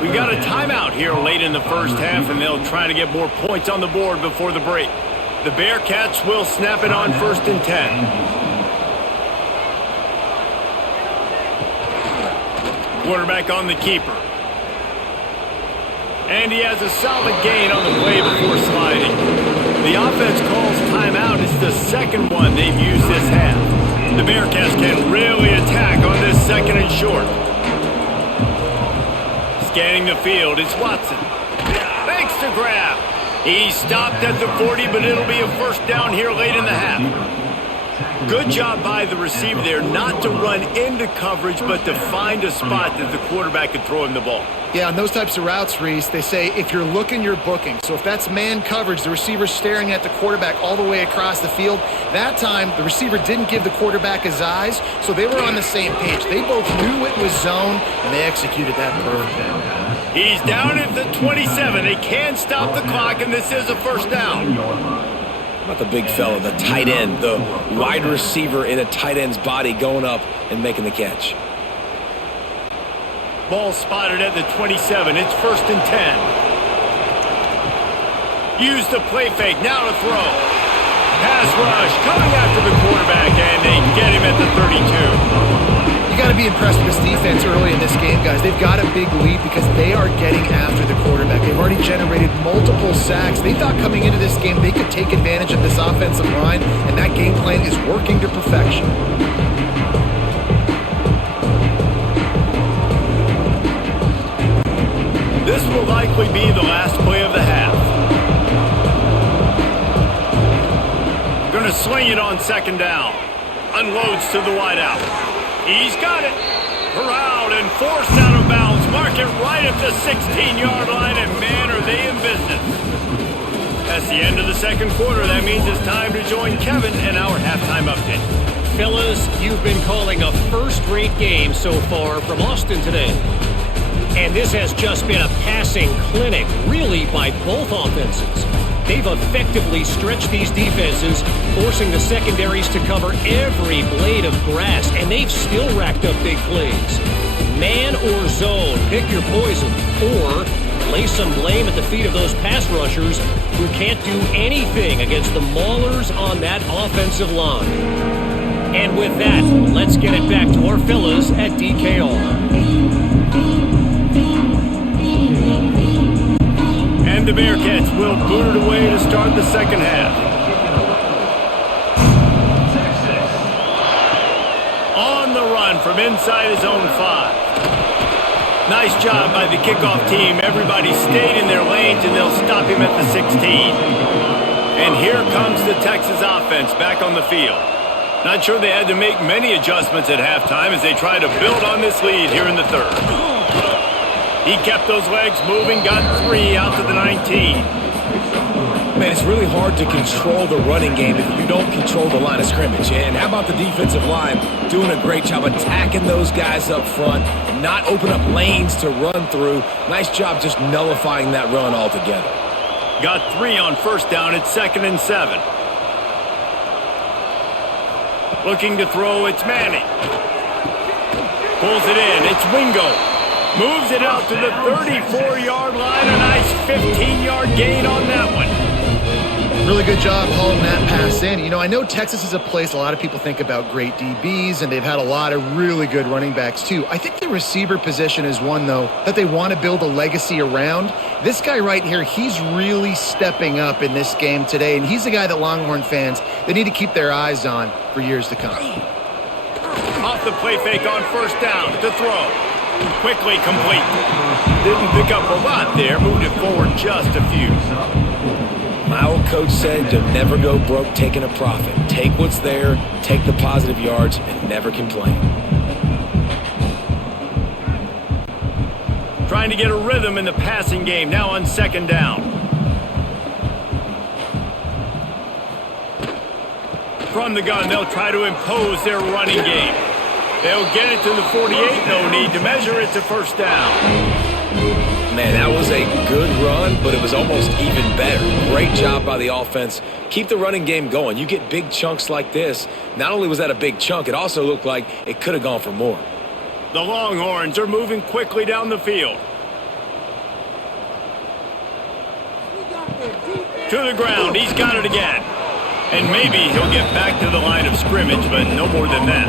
We got a timeout here late in the first half, and they'll try to get more points on the board before the break. The Bearcats will snap it on 1st and 10. Quarterback on the keeper. And he has a solid gain on the play before sliding. The offense calls timeout. It's the second one they've used this half. The Bearcats can really attack on this 2nd and short. Scanning the field, it's Watson. Thanks to grab. He stopped at the 40, but it'll be a first down here late in the half. Good job by the receiver there not to run into coverage, but to find a spot that the quarterback could throw him the ball. Yeah, on those types of routes, Reese, they say if you're looking, you're booking. So if that's man coverage, the receiver's staring at the quarterback all the way across the field. That time, the receiver didn't give the quarterback his eyes, so they were on the same page. They both knew it was zone, and they executed that perfect. He's down at the 27. They can stop the clock, and this is a first down. How about the big fella, the tight end, the wide receiver in a tight end's body going up and making the catch. Ball spotted at the 27. It's 1st and 10. Use the play fake. Now to throw. Pass rush coming after the quarterback, and they get him at the 32. You got to be impressed with this defense early in this game, guys. They've got a big lead because they are getting after the quarterback. They've already generated multiple sacks. They thought coming into this game they could take advantage of this offensive line, and that game plan is working to perfection. This will likely be the last play of the half. Gonna swing it on 2nd down. Unloads to the wideout. He's got it. Corralled and forced out of bounds. Mark it right at the 16-yard line, and man, are they in business. That's the end of the 2nd quarter. That means it's time to join Kevin and our halftime update. Fellas, you've been calling a first-rate game so far from Austin today. And this has just been a passing clinic, really, by both offenses. They've effectively stretched these defenses, forcing the secondaries to cover every blade of grass, and they've still racked up big plays. Man or zone, pick your poison, or lay some blame at the feet of those pass rushers who can't do anything against the maulers on that offensive line. And with that, let's get it back to our fellas at DKR. And the Bearcats will boot it away to start the 2nd half. On the run from inside his own 5. Nice job by the kickoff team. Everybody stayed in their lanes, and they'll stop him at the 16. And here comes the Texas offense back on the field. Not sure they had to make many adjustments at halftime as they try to build on this lead here in the 3rd. He kept those legs moving, got 3 out to the 19. Man, it's really hard to control the running game if you don't control the line of scrimmage. And how about the defensive line doing a great job attacking those guys up front, not open up lanes to run through. Nice job just nullifying that run altogether. Got 3 on 1st down. It's 2nd and 7. Looking to throw, it's Manning. Pulls it in, it's Wingo. Moves it out to the 34-yard line. A nice 15-yard gain on that one. Really good job hauling that pass in. You know, I know Texas is a place a lot of people think about great DBs, and they've had a lot of really good running backs too. I think the receiver position is one, though, that they want to build a legacy around. This guy right here, he's really stepping up in this game today, and he's the guy that Longhorn fans, they need to keep their eyes on for years to come. Off the play fake on 1st down to throw. Quickly complete. Didn't pick up a lot there. Moved it forward just a few. My old coach said you'll never go broke taking a profit. Take what's there, take the positive yards, and never complain. trying to get a rhythm in the passing game now on second down. From the gun, they'll try to impose their running game. They'll get it to the 48, no need to measure it to first down. Man, that was a good run, but it was almost even better. Great job by the offense. Keep the running game going. You get big chunks like this. Not only was that a big chunk, it also looked like it could have gone for more. The Longhorns are moving quickly down the field. To the ground, he's got it again. And maybe he'll get back to the line of scrimmage, but no more than that.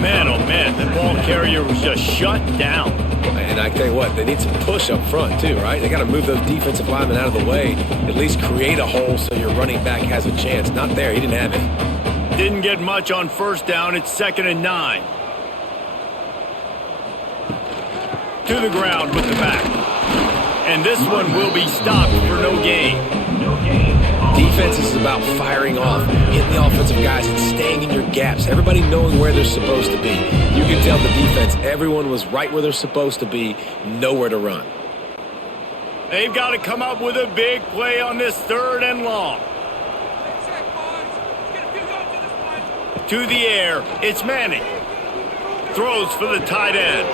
Man, oh man, the ball carrier was just shut down. And I tell you what, they need some push up front too, right? They got to move those defensive linemen out of the way, at least create a hole so your running back has a chance. Not there, he didn't have it. Didn't get much on first down, it's 2nd and 9. To the ground with the back. And this one will be stopped for no gain. Defense is about firing off, hitting the offensive guys and staying in your gaps. Everybody knowing where they're supposed to be. You can tell the defense, everyone was right where they're supposed to be, nowhere to run. They've got to come up with a big play on this 3rd and long. To the air, it's Manning. Throws for the tight end.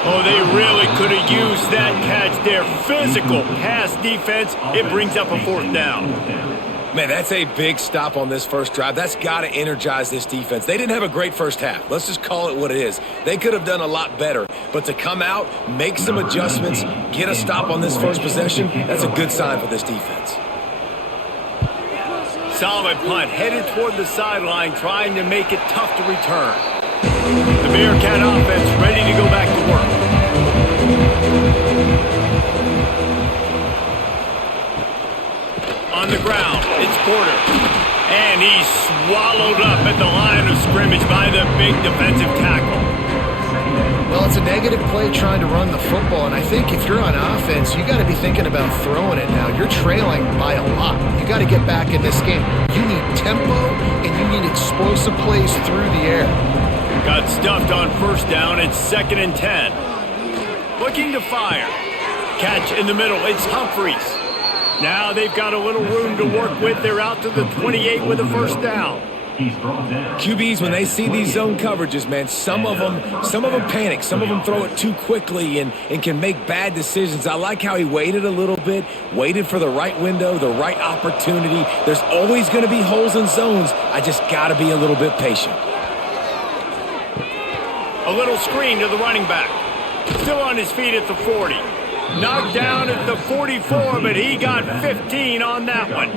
Oh, they really could have used that catch there. Physical pass defense. It brings up a 4th down. Man, that's a big stop on this first drive. That's got to energize this defense. They didn't have a great first half. Let's just call it what it is. They could have done a lot better. But to come out, make some adjustments, get a stop on this first possession, that's a good sign for this defense. Solid punt, headed toward the sideline, trying to make it tough to return. The Bearcat offense ready to go back to work. On the ground, it's Porter. And he's swallowed up at the line of scrimmage by the big defensive tackle. Well, it's a negative play trying to run the football, and I think if you're on offense, you got to be thinking about throwing it now. You're trailing by a lot. You got to get back in this game. You need tempo, and you need explosive plays through the air. Got stuffed on first down. It's 2nd and 10. Looking to fire. Catch in the middle. It's Humphreys. Now they've got a little room to work with. They're out to the 28 with a first down. QBs, when they see these zone coverages, man, some of them panic. Some of them throw it too quickly and can make bad decisions. I like how he waited a little bit, waited for the right window, the right opportunity. There's always going to be holes in zones. I just got to be a little bit patient. A little screen to the running back. Still on his feet at the 40. Knocked down at the 44, but he got 15 on that one.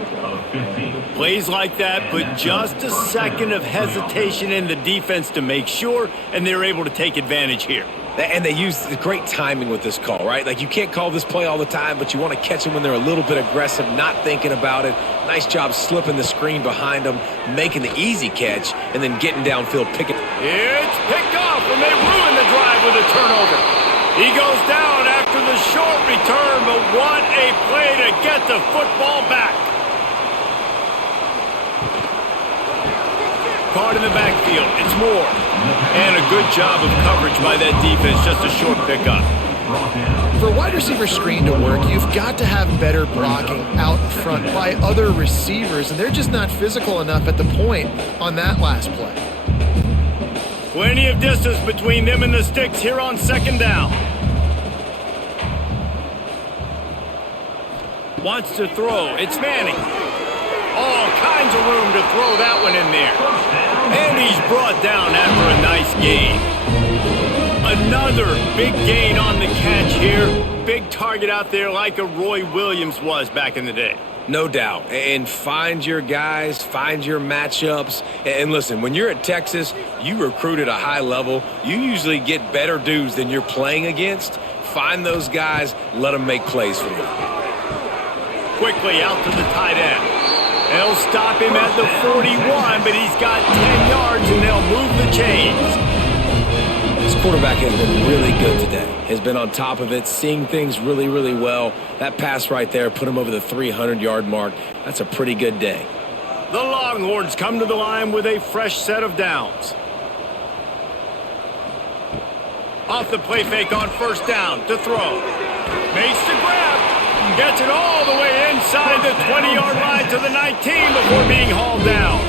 Plays like that, but just a second of hesitation in the defense to make sure, and they're able to take advantage here. And they use great timing with this call, right? Like, you can't call this play all the time, but you want to catch them when they're a little bit aggressive, not thinking about it. Nice job slipping the screen behind them, making the easy catch, and then getting downfield, picking. It's picked off, and they ruin the drive with a turnover. He goes down after the short return, but what a play to get the football back. Caught in the backfield, it's Moore. And a good job of coverage by that defense, just a short pickup. For a wide receiver screen to work, you've got to have better blocking out in front by other receivers, and they're just not physical enough at the point on that last play. Plenty of distance between them and the sticks here on 2nd down. Wants to throw, it's Manning. All kinds of room to throw that one in there. And he's brought down after a nice gain. Another big gain on the catch here. Big target out there like a Roy Williams was back in the day. No doubt. And find your guys, find your matchups. And listen, when you're at Texas, you recruit at a high level. You usually get better dudes than you're playing against. Find those guys, let them make plays for you. Quickly out to the tight end. They'll stop him at the 41, but he's got 10 yards, and they'll move the chains. This quarterback has been really good today. Has been on top of it, seeing things really, really well. That pass right there put him over the 300-yard mark. That's a pretty good day. The Longhorns come to the line with a fresh set of downs. Off the play fake on first down to throw. Makes the grab. Gets it all the way inside the 20-yard line to the 19 before being hauled down.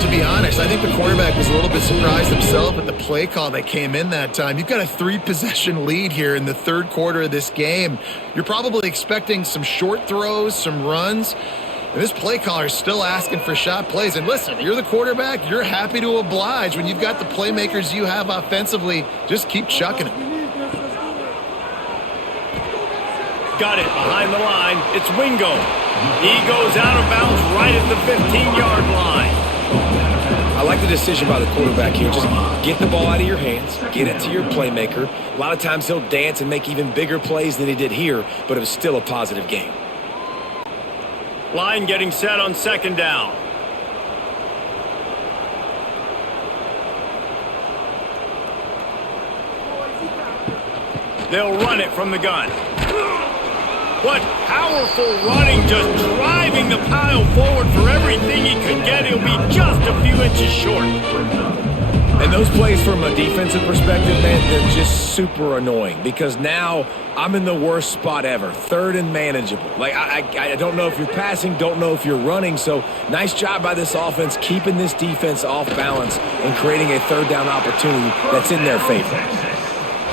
To be honest, I think the quarterback was a little bit surprised himself at the play call that came in that time. You've got a 3-possession lead here in the third quarter of this game. You're probably expecting some short throws, some runs. And this play caller is still asking for shot plays. And listen, you're the quarterback. You're happy to oblige when you've got the playmakers you have offensively. Just keep chucking them. Got it behind the line. It's Wingo. He goes out of bounds right at the 15-yard line. I like the decision by the quarterback here. Just get the ball out of your hands, get it to your playmaker. A lot of times he'll dance and make even bigger plays than he did here, but it was still a positive game. Line getting set on second down. They'll run it from the gun. What powerful running, just driving the pile forward for everything he could get. He'll be just a few inches short. And those plays from a defensive perspective, man, they're just super annoying because now I'm in the worst spot ever, third and manageable. Like, I don't know if you're passing, don't know if you're running, so nice job by this offense keeping this defense off balance and creating a third down opportunity that's in their favor.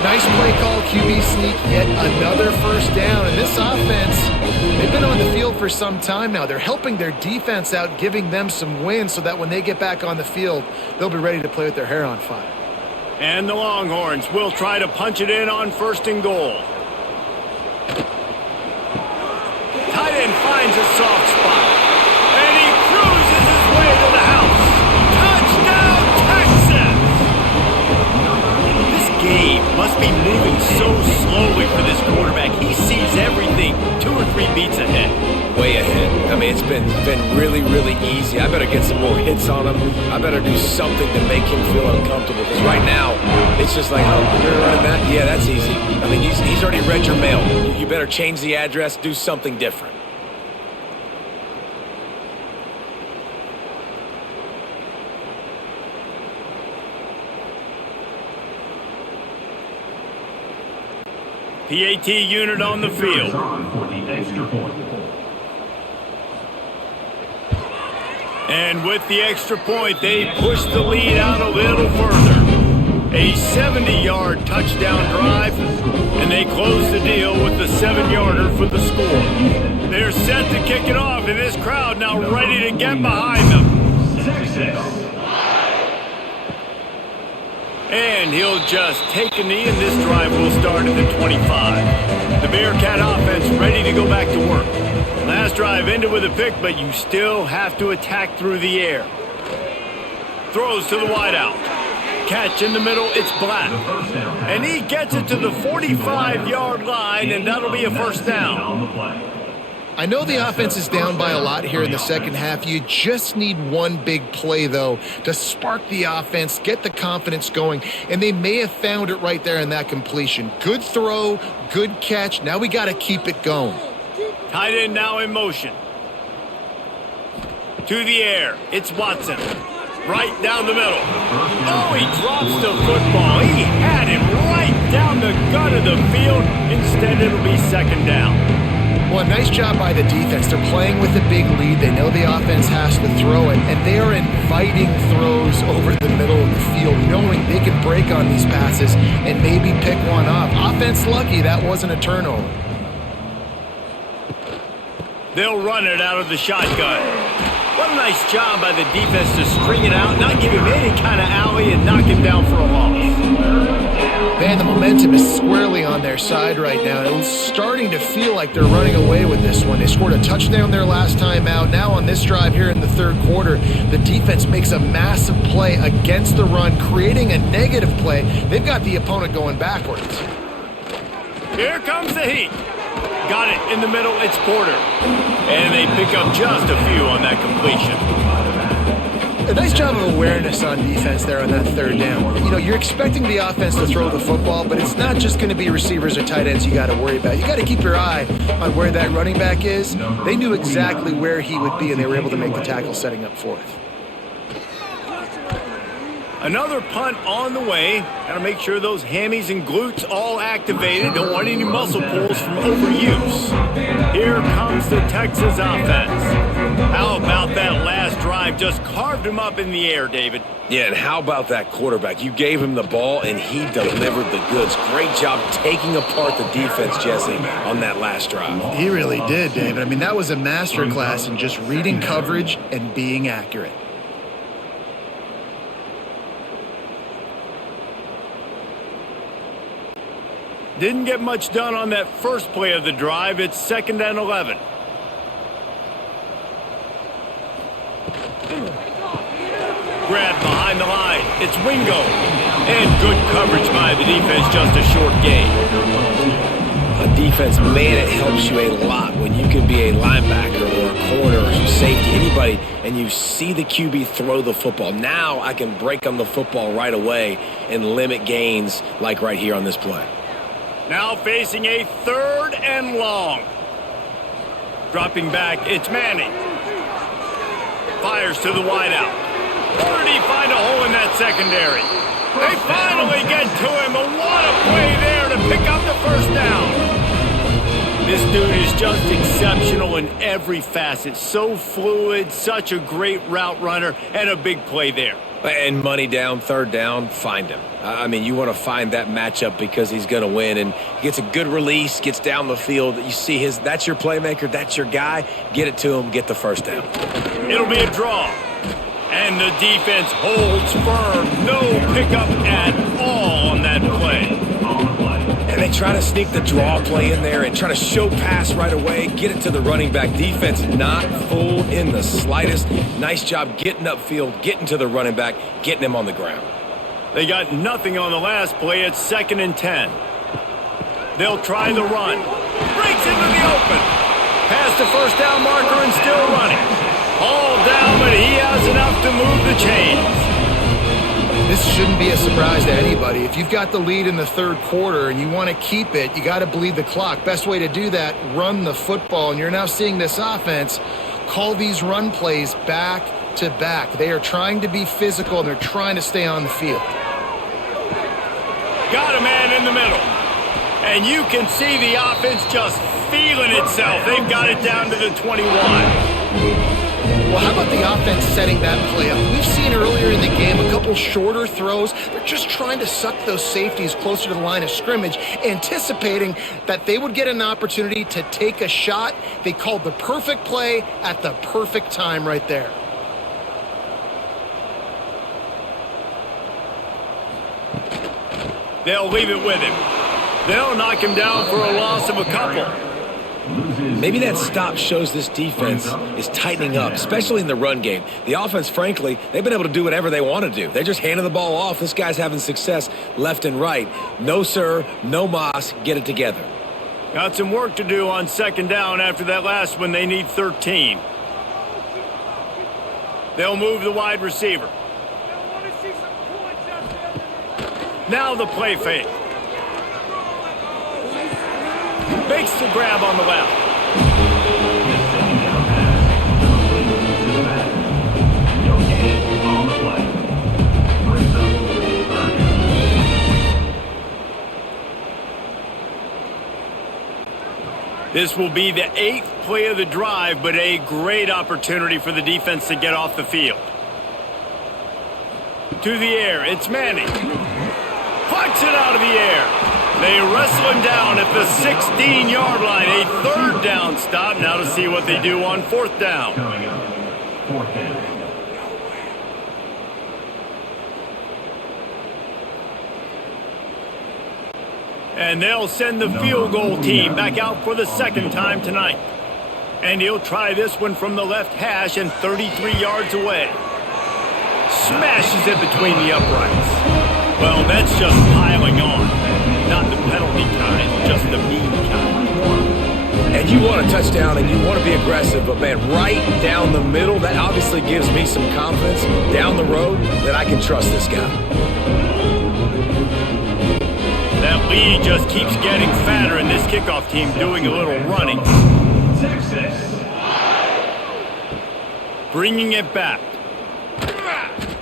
Nice play call, QB sneak, yet another first down. And this offense, they've been on the field for some time now. They're helping their defense out, giving them some wins so that when they get back on the field, they'll be ready to play with their hair on fire. And the Longhorns will try to punch it in on first and goal. Tight end finds a soft spot. And he cruises his way to the house. Touchdown, Texas! This game must be moving so slowly for this quarterback. He sees everything 2 or 3 beats ahead. Way ahead. I mean, it's been really, really easy. I better get some more hits on him. I better do something to make him feel uncomfortable. Because right now, it's just like, oh, you're gonna run that? Yeah, that's easy. I mean, he's already read your mail. You better change the address, do something different. PAT unit on the field. And with the extra point, they push the lead out a little further. A 70-yard touchdown drive, and they close the deal with the 7-yarder for the score. They're set to kick it off, and this crowd now ready to get behind them. And he'll just take a knee, and this drive will start at the 25. The Bearcat offense ready to go back to work. Last drive ended with a pick, but you still have to attack through the air. Throws to the wideout. Catch in the middle, it's Black. And he gets it to the 45-yard line, and that'll be a first down. I know the offense is down by a lot here in the second half. You just need one big play, though, to spark the offense, get the confidence going, and they may have found it right there in that completion. Good throw, good catch. Now we got to keep it going. Tight end now in motion. To the air, it's Watson. Right down the middle. Oh, he drops the football. He had it right down the gut of the field. Instead, it'll be second down. Well, nice job by the defense. They're playing with a big lead. They know the offense has to throw it, and they are inviting throws over the middle of the field, knowing they can break on these passes and maybe pick one off. Offense lucky that wasn't a turnover. They'll run it out of the shotgun. What a nice job by the defense to string it out, not give him any kind of alley, and knock him down for a loss. Man, the momentum is squarely on their side right now. It's starting to feel like they're running away with this one. They scored a touchdown their last time out. Now on this drive here in the third quarter, the defense makes a massive play against the run, creating a negative play. They've got the opponent going backwards. Here comes the heat. Got it in the middle, it's Porter. And they pick up just a few on that completion. A nice job of awareness on defense there on that third down. You know, you're expecting the offense to throw the football, but it's not just going to be receivers or tight ends you got to worry about. You got to keep your eye on where that running back is. They knew exactly where he would be, and they were able to make the tackle setting up fourth. Another punt on the way. Got to make sure those hammies and glutes all activated. Don't want any muscle pulls from overuse. Here comes the Texas offense. How about that last drive? Just carved him up in the air, David. Yeah, and how about that quarterback? You gave him the ball, and he delivered the goods. Great job taking apart the defense, Jesse, on that last drive. He really did, David. I mean, that was a masterclass in just reading coverage and being accurate. Didn't get much done on that first play of the drive. It's 2nd and 11. Grab behind the line. It's Wingo. And good coverage by the defense, just a short gain. A defense, man, it helps you a lot when you can be a linebacker or a corner or safety, anybody, and you see the QB throw the football. Now I can break on the football right away and limit gains like right here on this play. Now facing a 3rd and long. Dropping back, it's Manning. Fires to the wideout. Or did he find a hole in that secondary? They finally get to him, but what a play there to pick up the first down. This dude is just exceptional in every facet. So fluid, such a great route runner, and a big play there. And money down, 3rd down, find him. I mean, you want to find that matchup because he's going to win. And he gets a good release, gets down the field. You see that's your playmaker, that's your guy. Get it to him, get the first down. It'll be a draw. And the defense holds firm. No pickup at all on that play. And they try to sneak the draw play in there and try to show pass right away, get it to the running back. Defense not fooled in the slightest. Nice job getting upfield, getting to the running back, getting him on the ground. They got nothing on the last play. It's 2nd and 10. They'll try the run. Breaks into the open. Past the first down marker and still running. All down, but he has enough to move the chains. This shouldn't be a surprise to anybody. If you've got the lead in the 3rd quarter and you want to keep it, you got to bleed the clock. Best way to do that, run the football. And you're now seeing this offense call these run plays back to back. They are trying to be physical, and they're trying to stay on the field. Got a man in the middle. And you can see the offense just feeling itself. They've got it down to the 21. Well, how about the offense setting that play up? We've seen earlier in the game a couple shorter throws. They're just trying to suck those safeties closer to the line of scrimmage, anticipating that they would get an opportunity to take a shot. They called the perfect play at the perfect time right there. They'll leave it with him. They'll knock him down for a loss of a couple. Maybe that stop shows this defense is tightening up, especially in the run game. The offense, frankly, they've been able to do whatever they want to do. They're just handing the ball off. This guy's having success left and right. No, sir, no mas, get it together. Got some work to do on 2nd down after that last one. They need 13. They'll move the wide receiver. Now the play fake. Makes the grab on the left. This will be the 8th play of the drive, but a great opportunity for the defense to get off the field. To the air, it's Manning. Plucks it out of the air. They wrestle him down at the 16-yard line. A 3rd down stop. Now to see what they do on 4th down. And they'll send the field goal team back out for the 2nd time tonight. And he'll try this one from the left hash and 33 yards away. Smashes it between the uprights. Well, that's just piling on. Not the penalty kind, just the mean kind. And you want a touchdown and you want to be aggressive, but man, right down the middle, that obviously gives me some confidence down the road that I can trust this guy. That lead just keeps getting fatter, and this kickoff team doing a little running. Bringing it back.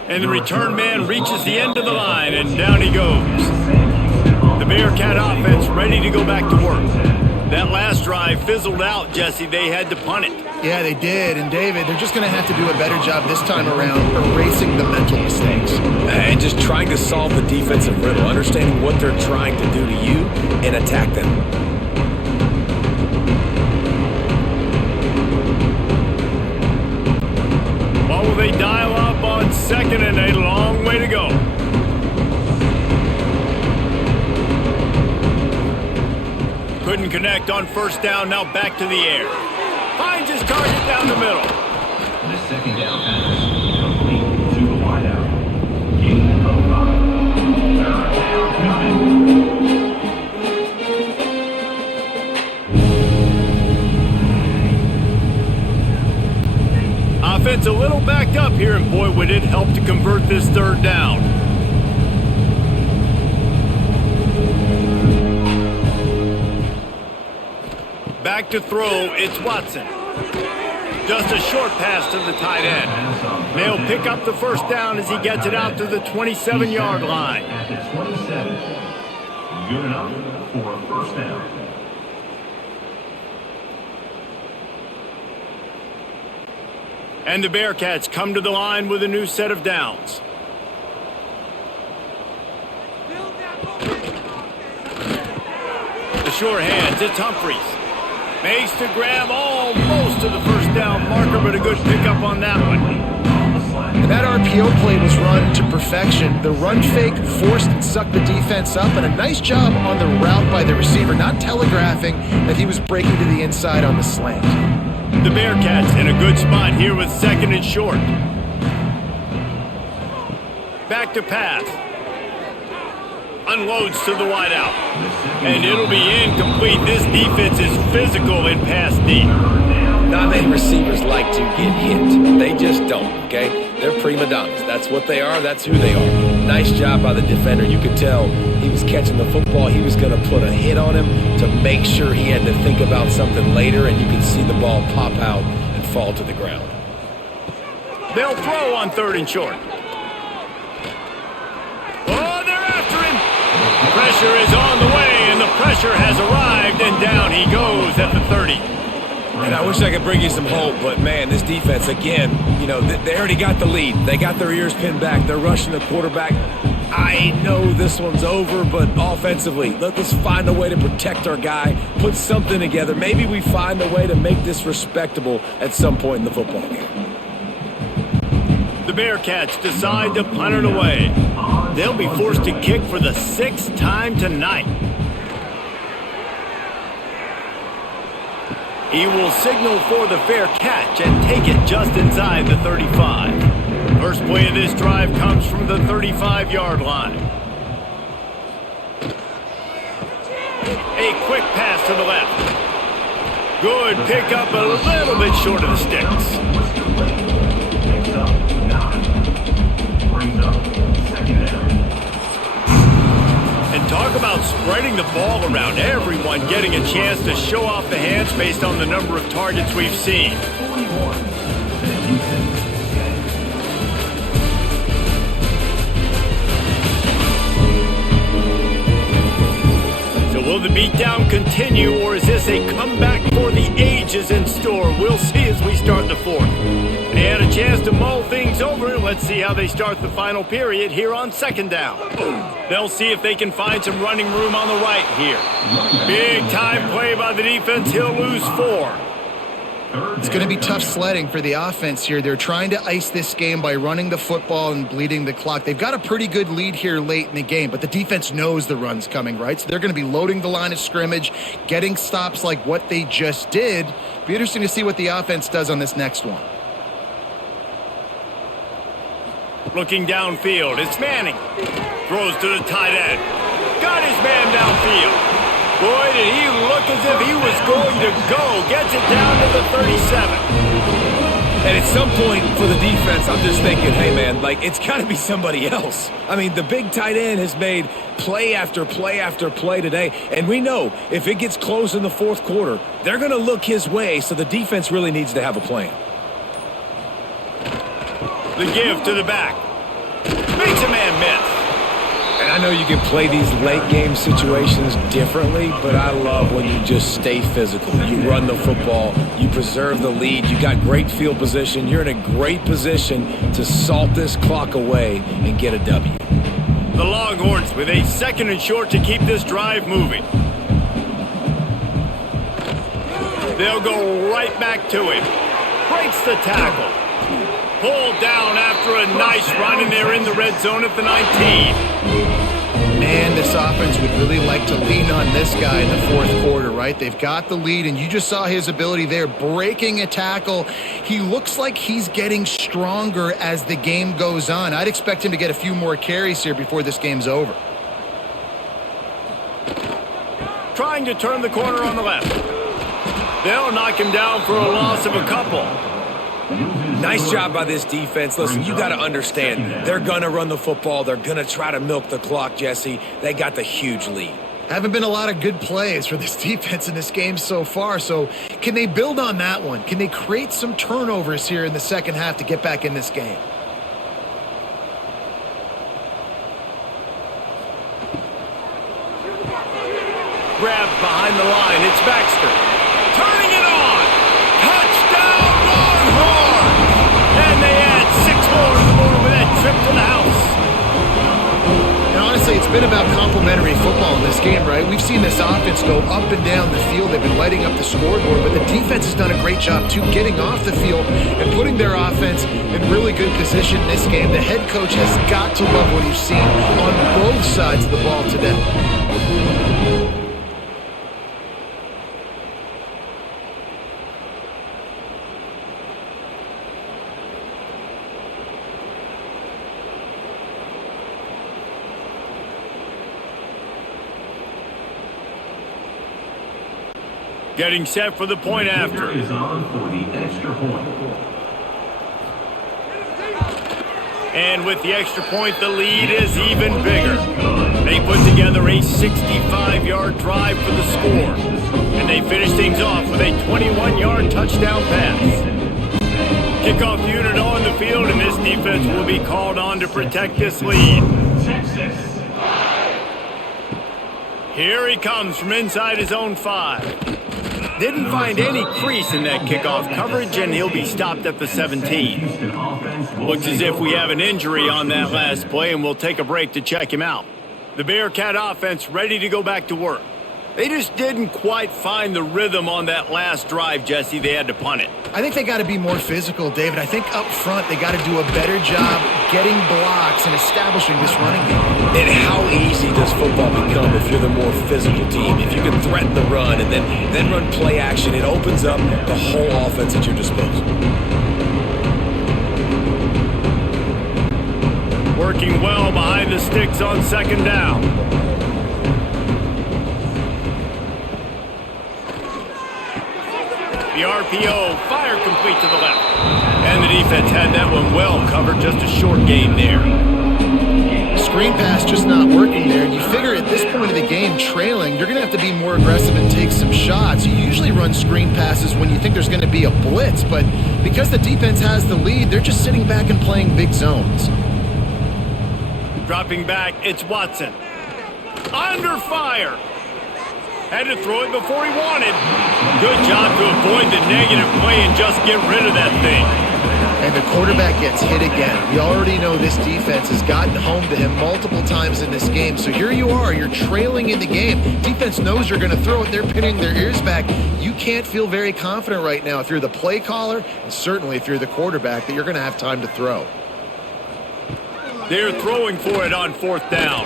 And the return man reaches the end of the line, and down he goes. The Bearcat offense ready to go back to work. That last drive fizzled out, Jesse. They had to punt it. Yeah, they did. And, David, they're just going to have to do a better job this time around erasing the mental mistakes. And just trying to solve the defensive riddle, understanding what they're trying to do to you and attack them. What will they dial up on second and a long way to go? Couldn't connect on first down, now back to the air. Finds his target down the middle. The second down pass complete to the wideout. Gain of 5. Third down 9. Offense a little backed up here, and boy, would it help to convert this third down. Back to throw, it's Watson. Just a short pass to the tight end. They'll pick up the first down as he gets it out to the 27-yard line. At the 27. Good enough for a first down. And the Bearcats come to the line with a new set of downs. The sure hands, it's Humphries. Makes to grab almost to the first down marker, but a good pickup on that one. And that RPO play was run to perfection. The run fake forced and sucked the defense up, and a nice job on the route by the receiver, not telegraphing that he was breaking to the inside on the slant. The Bearcats in a good spot here with second and short. Back to pass. Unloads to the wideout. And it'll be incomplete. This defense is physical in pass deep. Not many receivers like to get hit. They just don't, okay? They're prima donnas. That's what they are. That's who they are. Nice job by the defender. You could tell he was catching the football. He was going to put a hit on him to make sure he had to think about something later, and you could see the ball pop out and fall to the ground. They'll throw on third and short. Oh, they're after him. Pressure is on the way, and the pressure has arrived, and down he goes at the 30. And I wish I could bring you some hope, but, man, this defense, again, you know, they already got the lead. They got their ears pinned back. They're rushing the quarterback. I know this one's over, but offensively, let's find a way to protect our guy, put something together. Maybe we find a way to make this respectable at some point in the football game. The Bearcats decide to punt it away. They'll be forced to kick for the 6th time tonight. He will signal for the fair catch and take it just inside the 35. First play of this drive comes from the 35-yard line. A quick pass to the left. Good pickup, a little bit short of the sticks. Picks up 9. Brings up second down. And talk about spreading the ball around, everyone getting a chance to show off the hands based on the number of targets we've seen. 41. San Houston. So will the beatdown continue, or is this a comeback for the ages in store? We'll see as we start the fourth. They had a chance to mull things over. Let's see how they start the final period here on second down. They'll see if they can find some running room on the right here. Big time play by the defense. He'll lose 4. It's going to be tough sledding for the offense here. They're trying to ice this game by running the football and bleeding the clock. They've got a pretty good lead here late in the game, but the defense knows the run's coming, right? So they're going to be loading the line of scrimmage, getting stops like what they just did. Be interesting to see what the offense does on this next one. Looking downfield, it's Manning. Throws to the tight end. Got his man downfield. Boy, did he look as if he was going to go. Gets it down to the 37. And at some point for the defense, I'm just thinking, hey, man, like, it's got to be somebody else. I mean, the big tight end has made play after play after play today. And we know if it gets close in the fourth quarter, they're going to look his way, so the defense really needs to have a plan. The give to the back. makes a man miss. And I know you can play these late game situations differently, but I love when you just stay physical. You run the football, you preserve the lead, you got great field position, you're in a great position to salt this clock away and get a W. The Longhorns with a 2nd and short to keep this drive moving. They'll go right back to him. Breaks the tackle. Pulled down after a nice run, and they're in the red zone at the 19. Man, this offense would really like to lean on this guy in the 4th quarter, right? They've got the lead, and you just saw his ability there, breaking a tackle. He looks like he's getting stronger as the game goes on. I'd expect him to get a few more carries here before this game's over. Trying to turn the corner on the left. They'll knock him down for a loss of a couple. Nice job by this defense. Listen, you got to understand, they're going to run the football. They're going to try to milk the clock, Jesse. They got the huge lead. Haven't been a lot of good plays for this defense in this game so far, so can they build on that one? Can they create some turnovers here in the second half to get back in this game? Grabbed behind the line. It's Baxter. Turning it on. Touchdown, Longhorns! And they add 6 more to the board with that trip to the house. And honestly, it's been about complementary football in this game, right? We've seen this offense go up and down the field. They've been lighting up the scoreboard, but the defense has done a great job, too, getting off the field and putting their offense in really good position in this game. The head coach has got to love what he's seen on both sides of the ball today. Getting set for the point after. Is on for the extra point. And with the extra point, the lead is even bigger. They put together a 65-yard drive for the score. And they finish things off with a 21-yard touchdown pass. Kickoff unit on the field, and this defense will be called on to protect this lead. Here he comes from inside his own 5. Didn't find any crease in that kickoff coverage, and he'll be stopped at the 17. Looks as if we have an injury on that last play, and we'll take a break to check him out. The Bearcat offense ready to go back to work. They just didn't quite find the rhythm on that last drive, Jesse. They had to punt it. I think they got to be more physical, David. I think up front they got to do a better job getting blocks and establishing this running game. And how easy does football become if you're the more physical team? If you can threaten the run and then run play action, it opens up the whole offense at your disposal. Working well behind the sticks on 2nd down. The RPO, fire complete to the left. And the defense had that one well covered, just a short gain there. Screen pass just not working there. And you figure at this point of the game, trailing, you're going to have to be more aggressive and take some shots. You usually run screen passes when you think there's going to be a blitz, but because the defense has the lead, they're just sitting back and playing big zones. Dropping back, it's Watson. Under fire. Had to throw it before he wanted. Good job to avoid the negative play and just get rid of that thing. And the quarterback gets hit again. We already know this defense has gotten home to him multiple times in this game. So here you are, you're trailing in the game. Defense knows you're going to throw it. They're pinning their ears back. You can't feel very confident right now if you're the play caller, and certainly if you're the quarterback, that you're going to have time to throw. They're throwing for it on 4th down.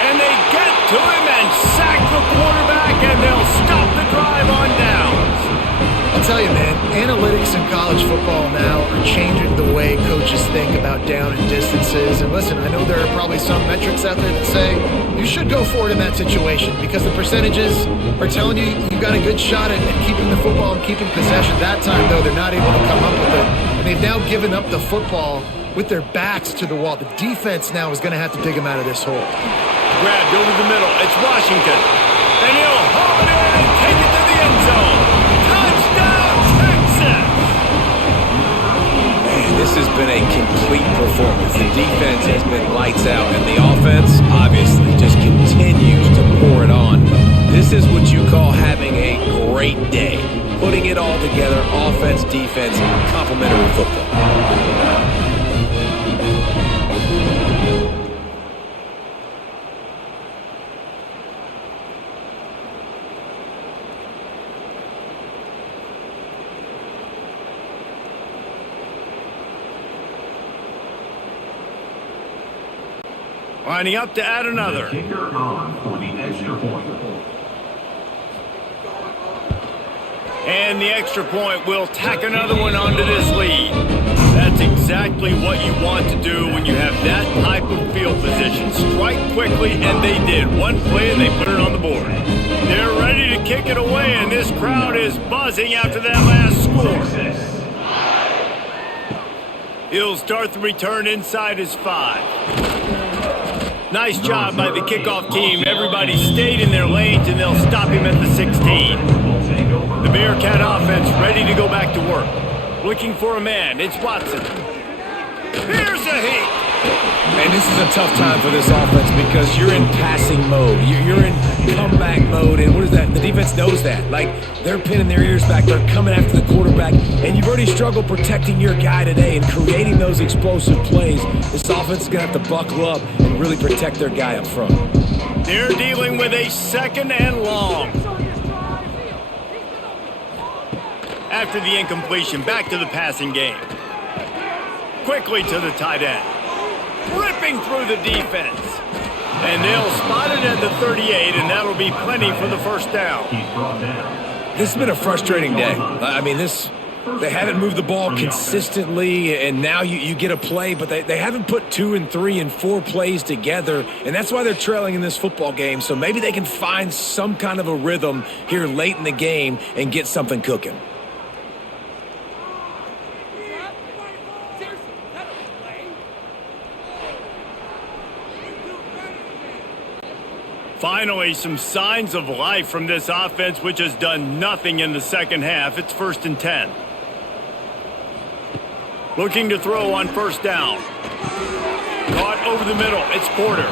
And they get to him and sack the quarterback, and they'll stop the drive on downs. I'll tell you, man, analytics in college football now are changing the way coaches think about down and distances. And listen, I know there are probably some metrics out there that say you should go for it in that situation because the percentages are telling you you've got a good shot at keeping the football and keeping possession. That time, though, they're not able to come up with it. And they've now given up the football with their backs to the wall. The defense now is going to have to dig them out of this hole. Grabbed over the middle. It's Washington. And he'll haul it in and take it to the end zone. Touchdown, Texas! Man, this has been a complete performance. The defense day. Putting it all together, offense, defense, complementary football. Lining up to add another. Kicker on for the extra point. And the extra point will tack another one onto this lead. That's exactly what you want to do when you have that type of field position. Strike quickly, and they did. One play, and they put it on the board. They're ready to kick it away, and this crowd is buzzing after that last score. He'll start the return inside his 5. Nice job by the kickoff team. Everybody stayed in their lanes, and they'll stop him at the 16. The Bearcat offense ready to go back to work. Looking for a man. It's Watson. Here's a heat. And this is a tough time for this offense because you're in passing mode. You're in comeback mode. And what is that? The defense knows that. Like, they're pinning their ears back. They're coming after the quarterback. And you've already struggled protecting your guy today and creating those explosive plays. This offense is going to have to buckle up and really protect their guy up front. They're dealing with a 2nd and long. After the incompletion, back to the passing game. Quickly to the tight end. Ripping through the defense. And they'll spot it at the 38, and that'll be plenty for the first down. This has been a frustrating day. I mean, they haven't moved the ball consistently, and now you get a play, but they haven't put 2 and 3 and 4 plays together, and that's why they're trailing in this football game. So maybe they can find some kind of a rhythm here late in the game and get something cooking. Finally, some signs of life from this offense, which has done nothing in the second half. It's 1st and 10. Looking to throw on 1st down. Caught over the middle. It's Porter.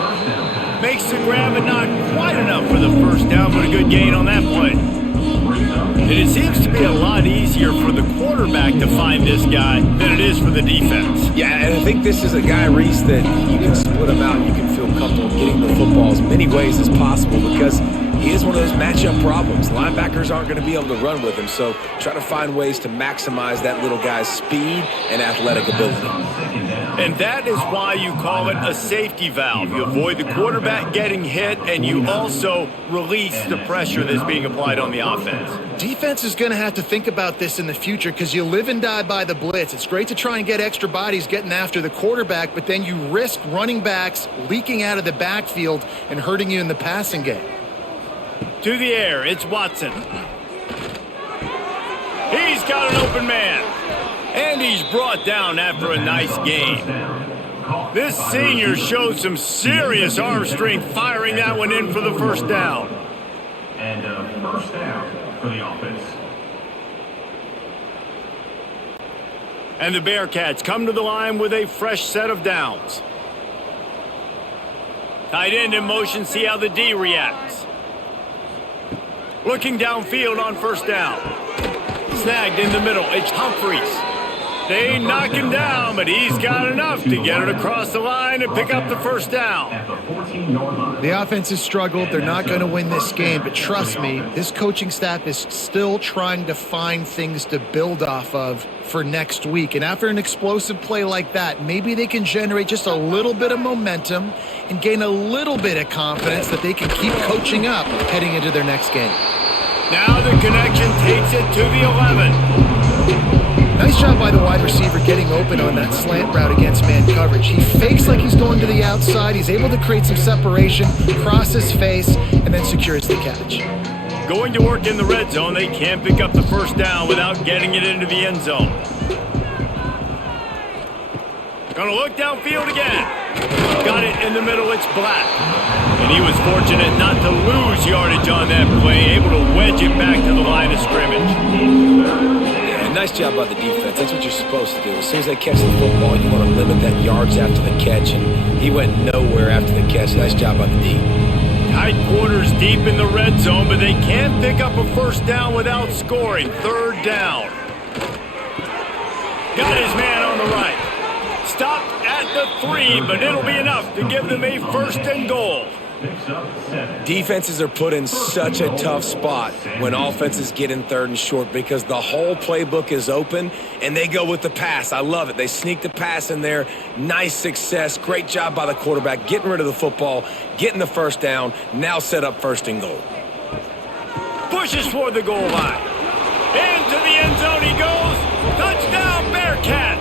Makes the grab, and not quite enough for the 1st down, but a good gain on that play. And it seems to be a lot easier for the quarterback to find this guy than it is for the defense. Yeah, and I think this is a guy, Reese, that you can split him out. You can feel comfortable getting the football as many ways as possible because he is one of those matchup problems. Linebackers aren't going to be able to run with him, so try to find ways to maximize that little guy's speed and athletic ability. And that is why you call it a safety valve. You avoid the quarterback getting hit, and you also release the pressure that's being applied on the offense. Defense is going to have to think about this in the future because you live and die by the blitz. It's great to try and get extra bodies getting after the quarterback, but then you risk running backs leaking out of the backfield and hurting you in the passing game. To the air, it's Watson. He's got an open man. And he's brought down after a nice gain. This senior showed some serious arm strength firing that one in for the 1st down. And a 1st down for the offense. And the Bearcats come to the line with a fresh set of downs. Tight end in motion, see how the D reacts. Looking downfield on 1st down. Snagged in the middle, it's Humphreys. They knock him down, but he's got enough to get it across the line and pick up the 1st down. At the 14-yard line. The offense has struggled. They're not going to win this game, but trust me, this coaching staff is still trying to find things to build off of for next week. And after an explosive play like that, maybe they can generate just a little bit of momentum and gain a little bit of confidence that they can keep coaching up heading into their next game. Now the connection takes it to the 11. Nice job by the wide receiver getting open on that slant route against man coverage. He fakes like he's going to the outside. He's able to create some separation, cross his face, and then secures the catch. Going to work in the red zone. They can't pick up the 1st down without getting it into the end zone. Gonna look downfield again. Got it in the middle. It's Black. And he was fortunate not to lose yardage on that play, able to wedge it back to the line of scrimmage. Nice job by the defense. That's what you're supposed to do. As soon as they catch the football, you want to limit that yards after the catch, and he went nowhere after the catch. Nice job by the D. Tight quarters deep in the red zone, but they can pick up a first down without scoring. Third down. Got his man on the right. Stopped at the 3, but it'll be enough to give them a first and goal. Defenses are put in such a tough spot when offenses get in third and short because the whole playbook is open and they go with the pass. I love it. They sneak the pass in there. Nice success. Great job by the quarterback getting rid of the football, getting the first down, now set up first and goal. Pushes for the goal line. Into the end zone he goes. Touchdown Bearcats.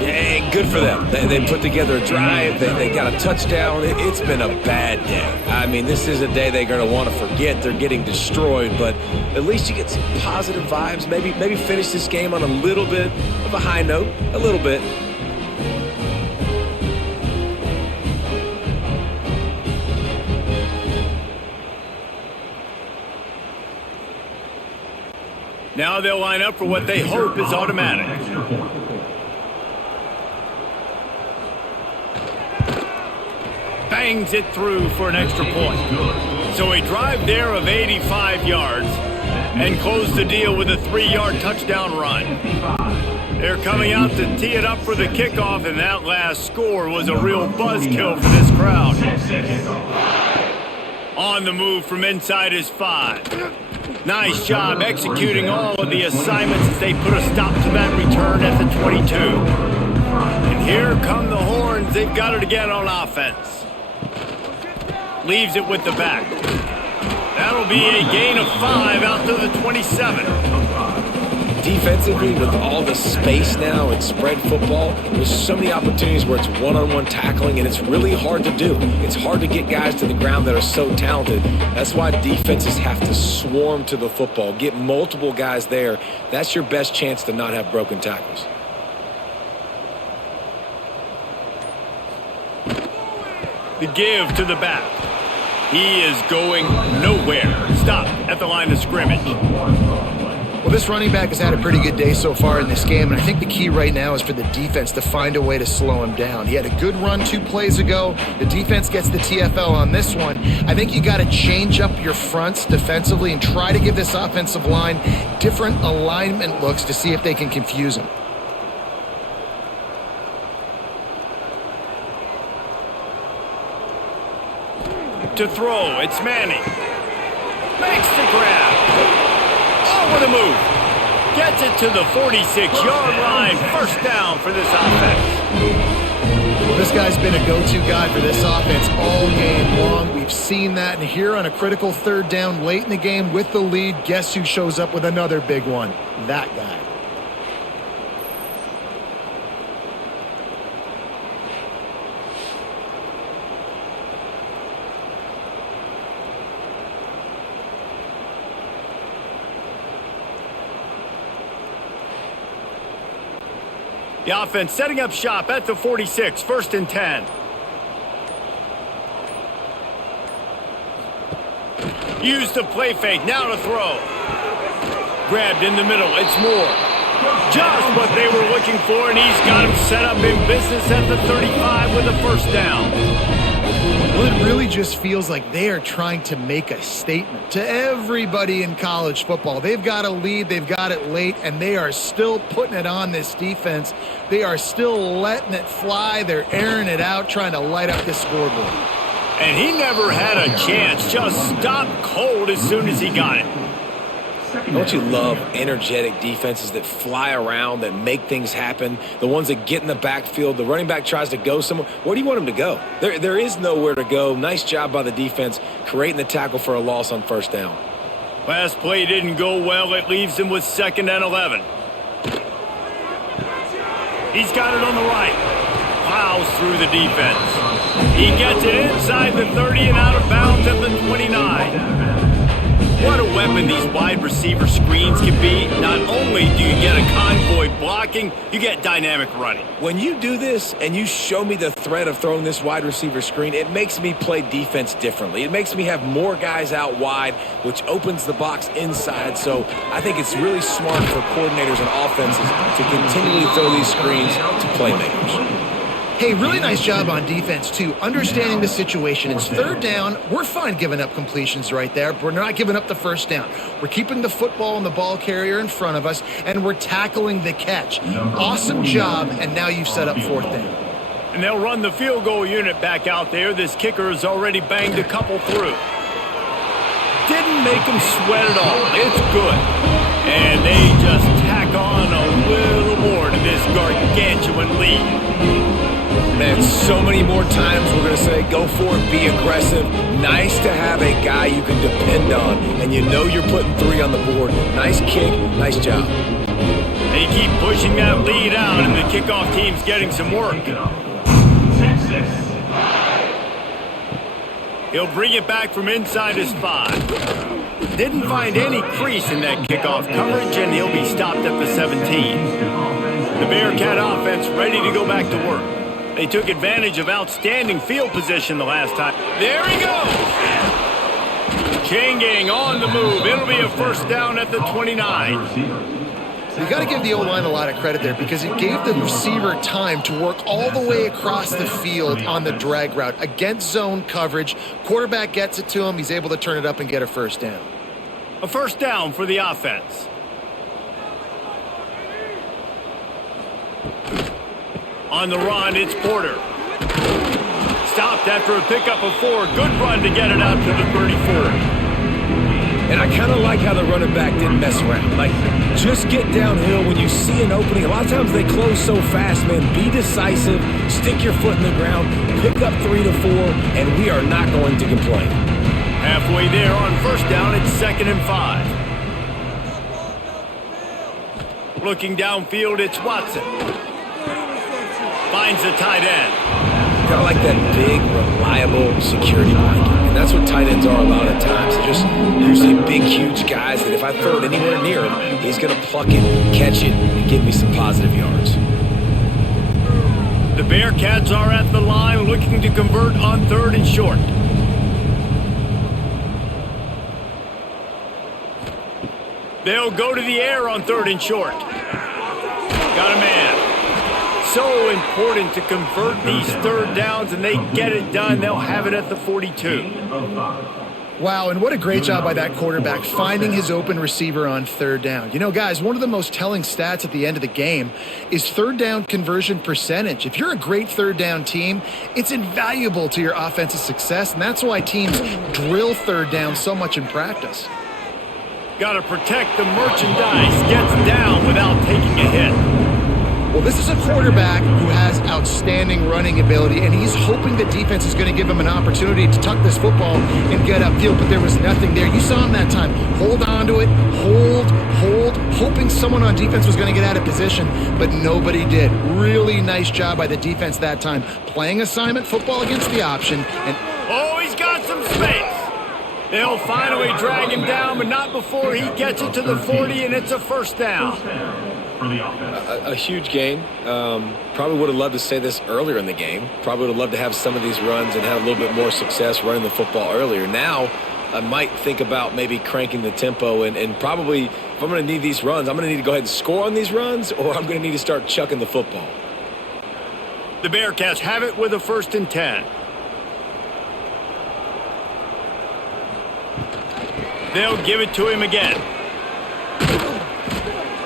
Yeah, good for them. They put together a drive. They got a touchdown. It's been a bad day. I mean, this is a day they're going to want to forget. They're getting destroyed, but at least you get some positive vibes. Maybe finish this game on a little bit of a high note. A little bit. Now they'll line up for what they hope is automatic. Bangs it through for an extra point. So a drive there of 85 yards and close the deal with a 3-yard touchdown run. They're coming out to tee it up for the kickoff, and that last score was a real buzzkill for this crowd. On the move from inside his 5. Nice job executing all of the assignments as they put a stop to that return at the 22. And here come the horns. They've got it again on offense. Leaves it with the back. That'll be a gain of 5 out to the 27. Defensively, with all the space now and spread football, there's so many opportunities where it's one-on-one tackling, and it's really hard to do. It's hard to get guys to the ground that are so talented. That's why defenses have to swarm to the football, get multiple guys there. That's your best chance to not have broken tackles. The give to the back. He is going nowhere. Stop at the line of scrimmage. Well, this running back has had a pretty good day so far in this game, and I think the key right now is for the defense to find a way to slow him down. He had a good run 2 plays ago. The defense gets the TFL on this one. I think you got to change up your fronts defensively and try to give this offensive line different alignment looks to see if they can confuse him. To throw, it's Manning. Makes the grab. Over the move. Gets it to the 46-yard line. First down for this offense. Well, this guy's been a go-to guy for this offense all game long. We've seen that, and here on a critical third down late in the game with the lead, guess who shows up with another big one? That guy. The offense setting up shop at the 46, 1st and 10. Used the play fake, now to throw. Grabbed in the middle, it's Moore. Just what they were looking for, and he's got him set up in business at the 35 with a first down. Well, it really just feels like they are trying to make a statement to everybody in college football. They've got a lead, they've got it late, and they are still putting it on this defense. They are still letting it fly. They're airing it out, trying to light up the scoreboard. And he never had a chance, just stopped cold as soon as he got it. Don't you love energetic defenses that fly around, that make things happen? The ones that get in the backfield, the running back tries to go somewhere. Where do you want him to go? There is nowhere to go. Nice job by the defense creating the tackle for a loss on first down. Last play didn't go well. It leaves him with 2nd and 11. He's got it on the right. Plows through the defense. He gets it inside the 30 and out of bounds at the 29. What a weapon these wide receiver screens can be. Not only do you get a convoy blocking, you get dynamic running. When you do this and you show me the threat of throwing this wide receiver screen, it makes me play defense differently. It makes me have more guys out wide, which opens the box inside. So I think it's really smart for coordinators and offenses to continually throw these screens to playmakers. Hey, really nice job on defense, too, understanding the situation. It's third down. We're fine giving up completions right there, but we're not giving up the first down. We're keeping the football and the ball carrier in front of us, and we're tackling the catch. Awesome job, and now you've set up fourth down. And they'll run the field goal unit back out there. This kicker has already banged a couple through. Didn't make them sweat at all. It's good. And they just tack on a little more to this gargantuan lead. Man, so many more times we're going to say, go for it, be aggressive. Nice to have a guy you can depend on, and you know you're putting 3 on the board. Nice kick, nice job. They keep pushing that lead out, and the kickoff team's getting some work. He'll bring it back from inside his 5. Didn't find any crease in that kickoff coverage, and he'll be stopped at the 17. The Bearcat offense ready to go back to work. They took advantage of outstanding field position the last time. There he goes! Changing on the move. It'll be a first down at the 29. You got to give the O-line a lot of credit there because it gave the receiver time to work all the way across the field on the drag route against zone coverage. Quarterback gets it to him. He's able to turn it up and get a first down. A first down for the offense. On the run, it's Porter. Stopped after a pickup of 4. Good run to get it out to the 34. And I kind of like how the running back didn't mess around. Like, just get downhill when you see an opening. A lot of times they close so fast, man. Be decisive, stick your foot in the ground, pick up 3 to 4, and we are not going to complain. Halfway there on first down, it's 2nd and 5. Looking downfield, it's Watson. Finds the tight end. Kind of like that big, reliable security blanket. And that's what tight ends are a lot of times. They're just usually big, huge guys that if I throw it anywhere near him, he's going to pluck it, catch it, and give me some positive yards. The Bearcats are at the line looking to convert on 3rd and short. They'll go to the air on 3rd and short. Got a man. So important to convert these third downs, and they get it done. They'll have it at the 42. Wow, and what a great job by that quarterback finding his open receiver on 3rd down. You know, guys, one of the most telling stats at the end of the game is 3rd down conversion percentage. If you're a great 3rd down team, it's invaluable to your offensive success, and that's why teams drill 3rd down so much in practice. Got to protect the merchandise. Gets down without taking a hit. Well, this is a quarterback who has outstanding running ability, and he's hoping the defense is going to give him an opportunity to tuck this football and get upfield, but there was nothing there. You saw him that time. Hold on to it, hold, hoping someone on defense was going to get out of position, but nobody did. Really nice job by the defense that time. Playing assignment football against the option. And oh, he's got some space. They'll finally drag him down, but not before he gets it to the 40, and it's a first down. A huge gain. Probably would have loved to say this earlier in the game. Probably would have loved to have some of these runs and have a little bit more success running the football earlier. Now, I might think about maybe cranking the tempo and probably, if I'm going to need these runs, I'm going to need to go ahead and score on these runs, or I'm going to need to start chucking the football. The Bearcats have it with a 1st and 10. They'll give it to him again.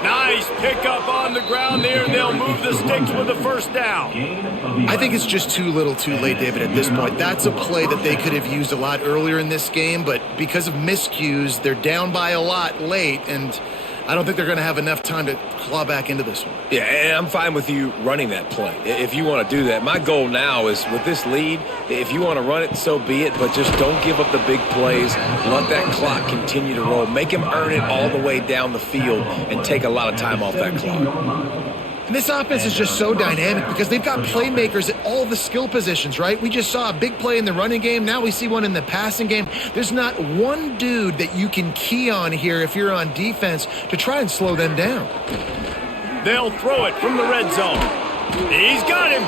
Nice pickup on the ground there. They'll move the sticks with the first down. I think it's just too little too late, David, at this point. That's a play that they could have used a lot earlier in this game, but because of miscues, they're down by a lot late, and I don't think they're going to have enough time to claw back into this one. Yeah, and I'm fine with you running that play if you want to do that. My goal now is with this lead, if you want to run it, so be it, but just don't give up the big plays. Let that clock continue to roll. Make him earn it all the way down the field and take a lot of time off that clock. And this offense is just so dynamic because they've got playmakers at all the skill positions, right? We just saw a big play in the running game. Now we see one in the passing game. There's not one dude that you can key on here if you're on defense to try and slow them down. They'll throw it from the red zone. He's got him.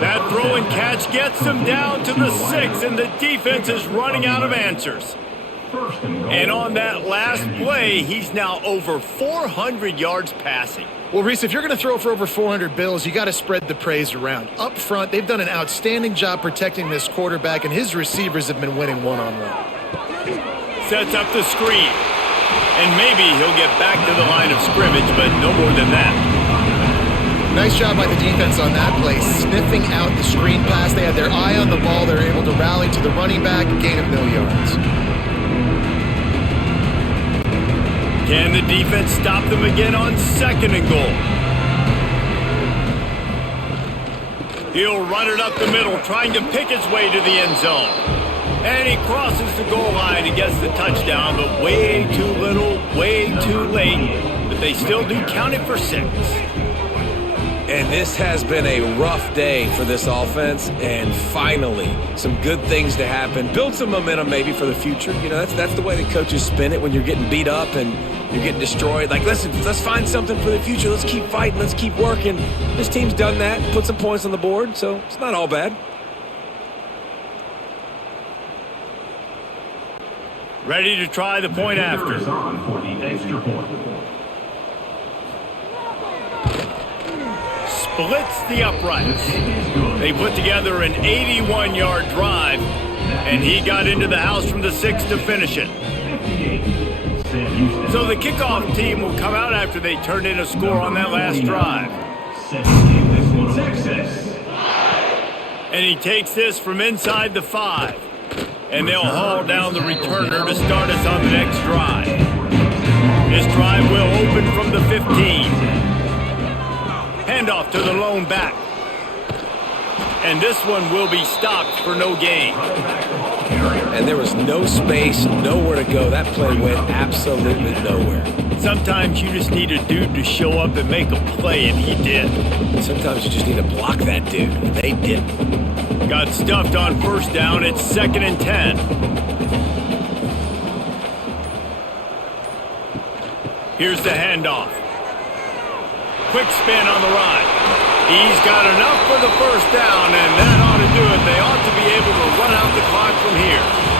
That throw and catch gets him down to the 6, and the defense is running out of answers. First and goal. And on that last play, he's now over 400 yards passing. Well, Reese, if you're going to throw for over 400 bills, you got to spread the praise around. Up front, they've done an outstanding job protecting this quarterback, and his receivers have been winning one-on-one. Sets up the screen. And maybe he'll get back to the line of scrimmage, but no more than that. Nice job by the defense on that play, sniffing out the screen pass. They had their eye on the ball. They were able to rally to the running back, gain him no yards. Can the defense stop them again on second and goal? He'll run it up the middle, trying to pick his way to the end zone. And he crosses the goal line and gets the touchdown, but way too little, way too late. But they still do count it for 6. And this has been a rough day for this offense, and finally, some good things to happen. Build some momentum maybe for the future. You know, that's the way the coaches spin it when you're getting beat up and you're getting destroyed. Like, listen, let's find something for the future. Let's keep fighting. Let's keep working. This team's done that, put some points on the board, so it's not all bad. Ready to try the point after. Is on for the extra point. Splits the uprights. They put together an 81-yard drive, and he got into the house from the 6 to finish it. So the kickoff team will come out after they turned in a score on that last drive. And he takes this from inside the 5. And they'll haul down the returner to start us on the next drive. This drive will open from the 15. Handoff to the lone back. And this one will be stopped for no gain. And there was no space, nowhere to go. That play went absolutely nowhere. Sometimes you just need a dude to show up and make a play, and he did. Sometimes you just need to block that dude, and they didn't. Got stuffed on first down. It's 2nd and 10. Here's the handoff. Quick spin on the run. He's got enough for the first down, and that ought to do it. They ought to be able to run out the clock from here.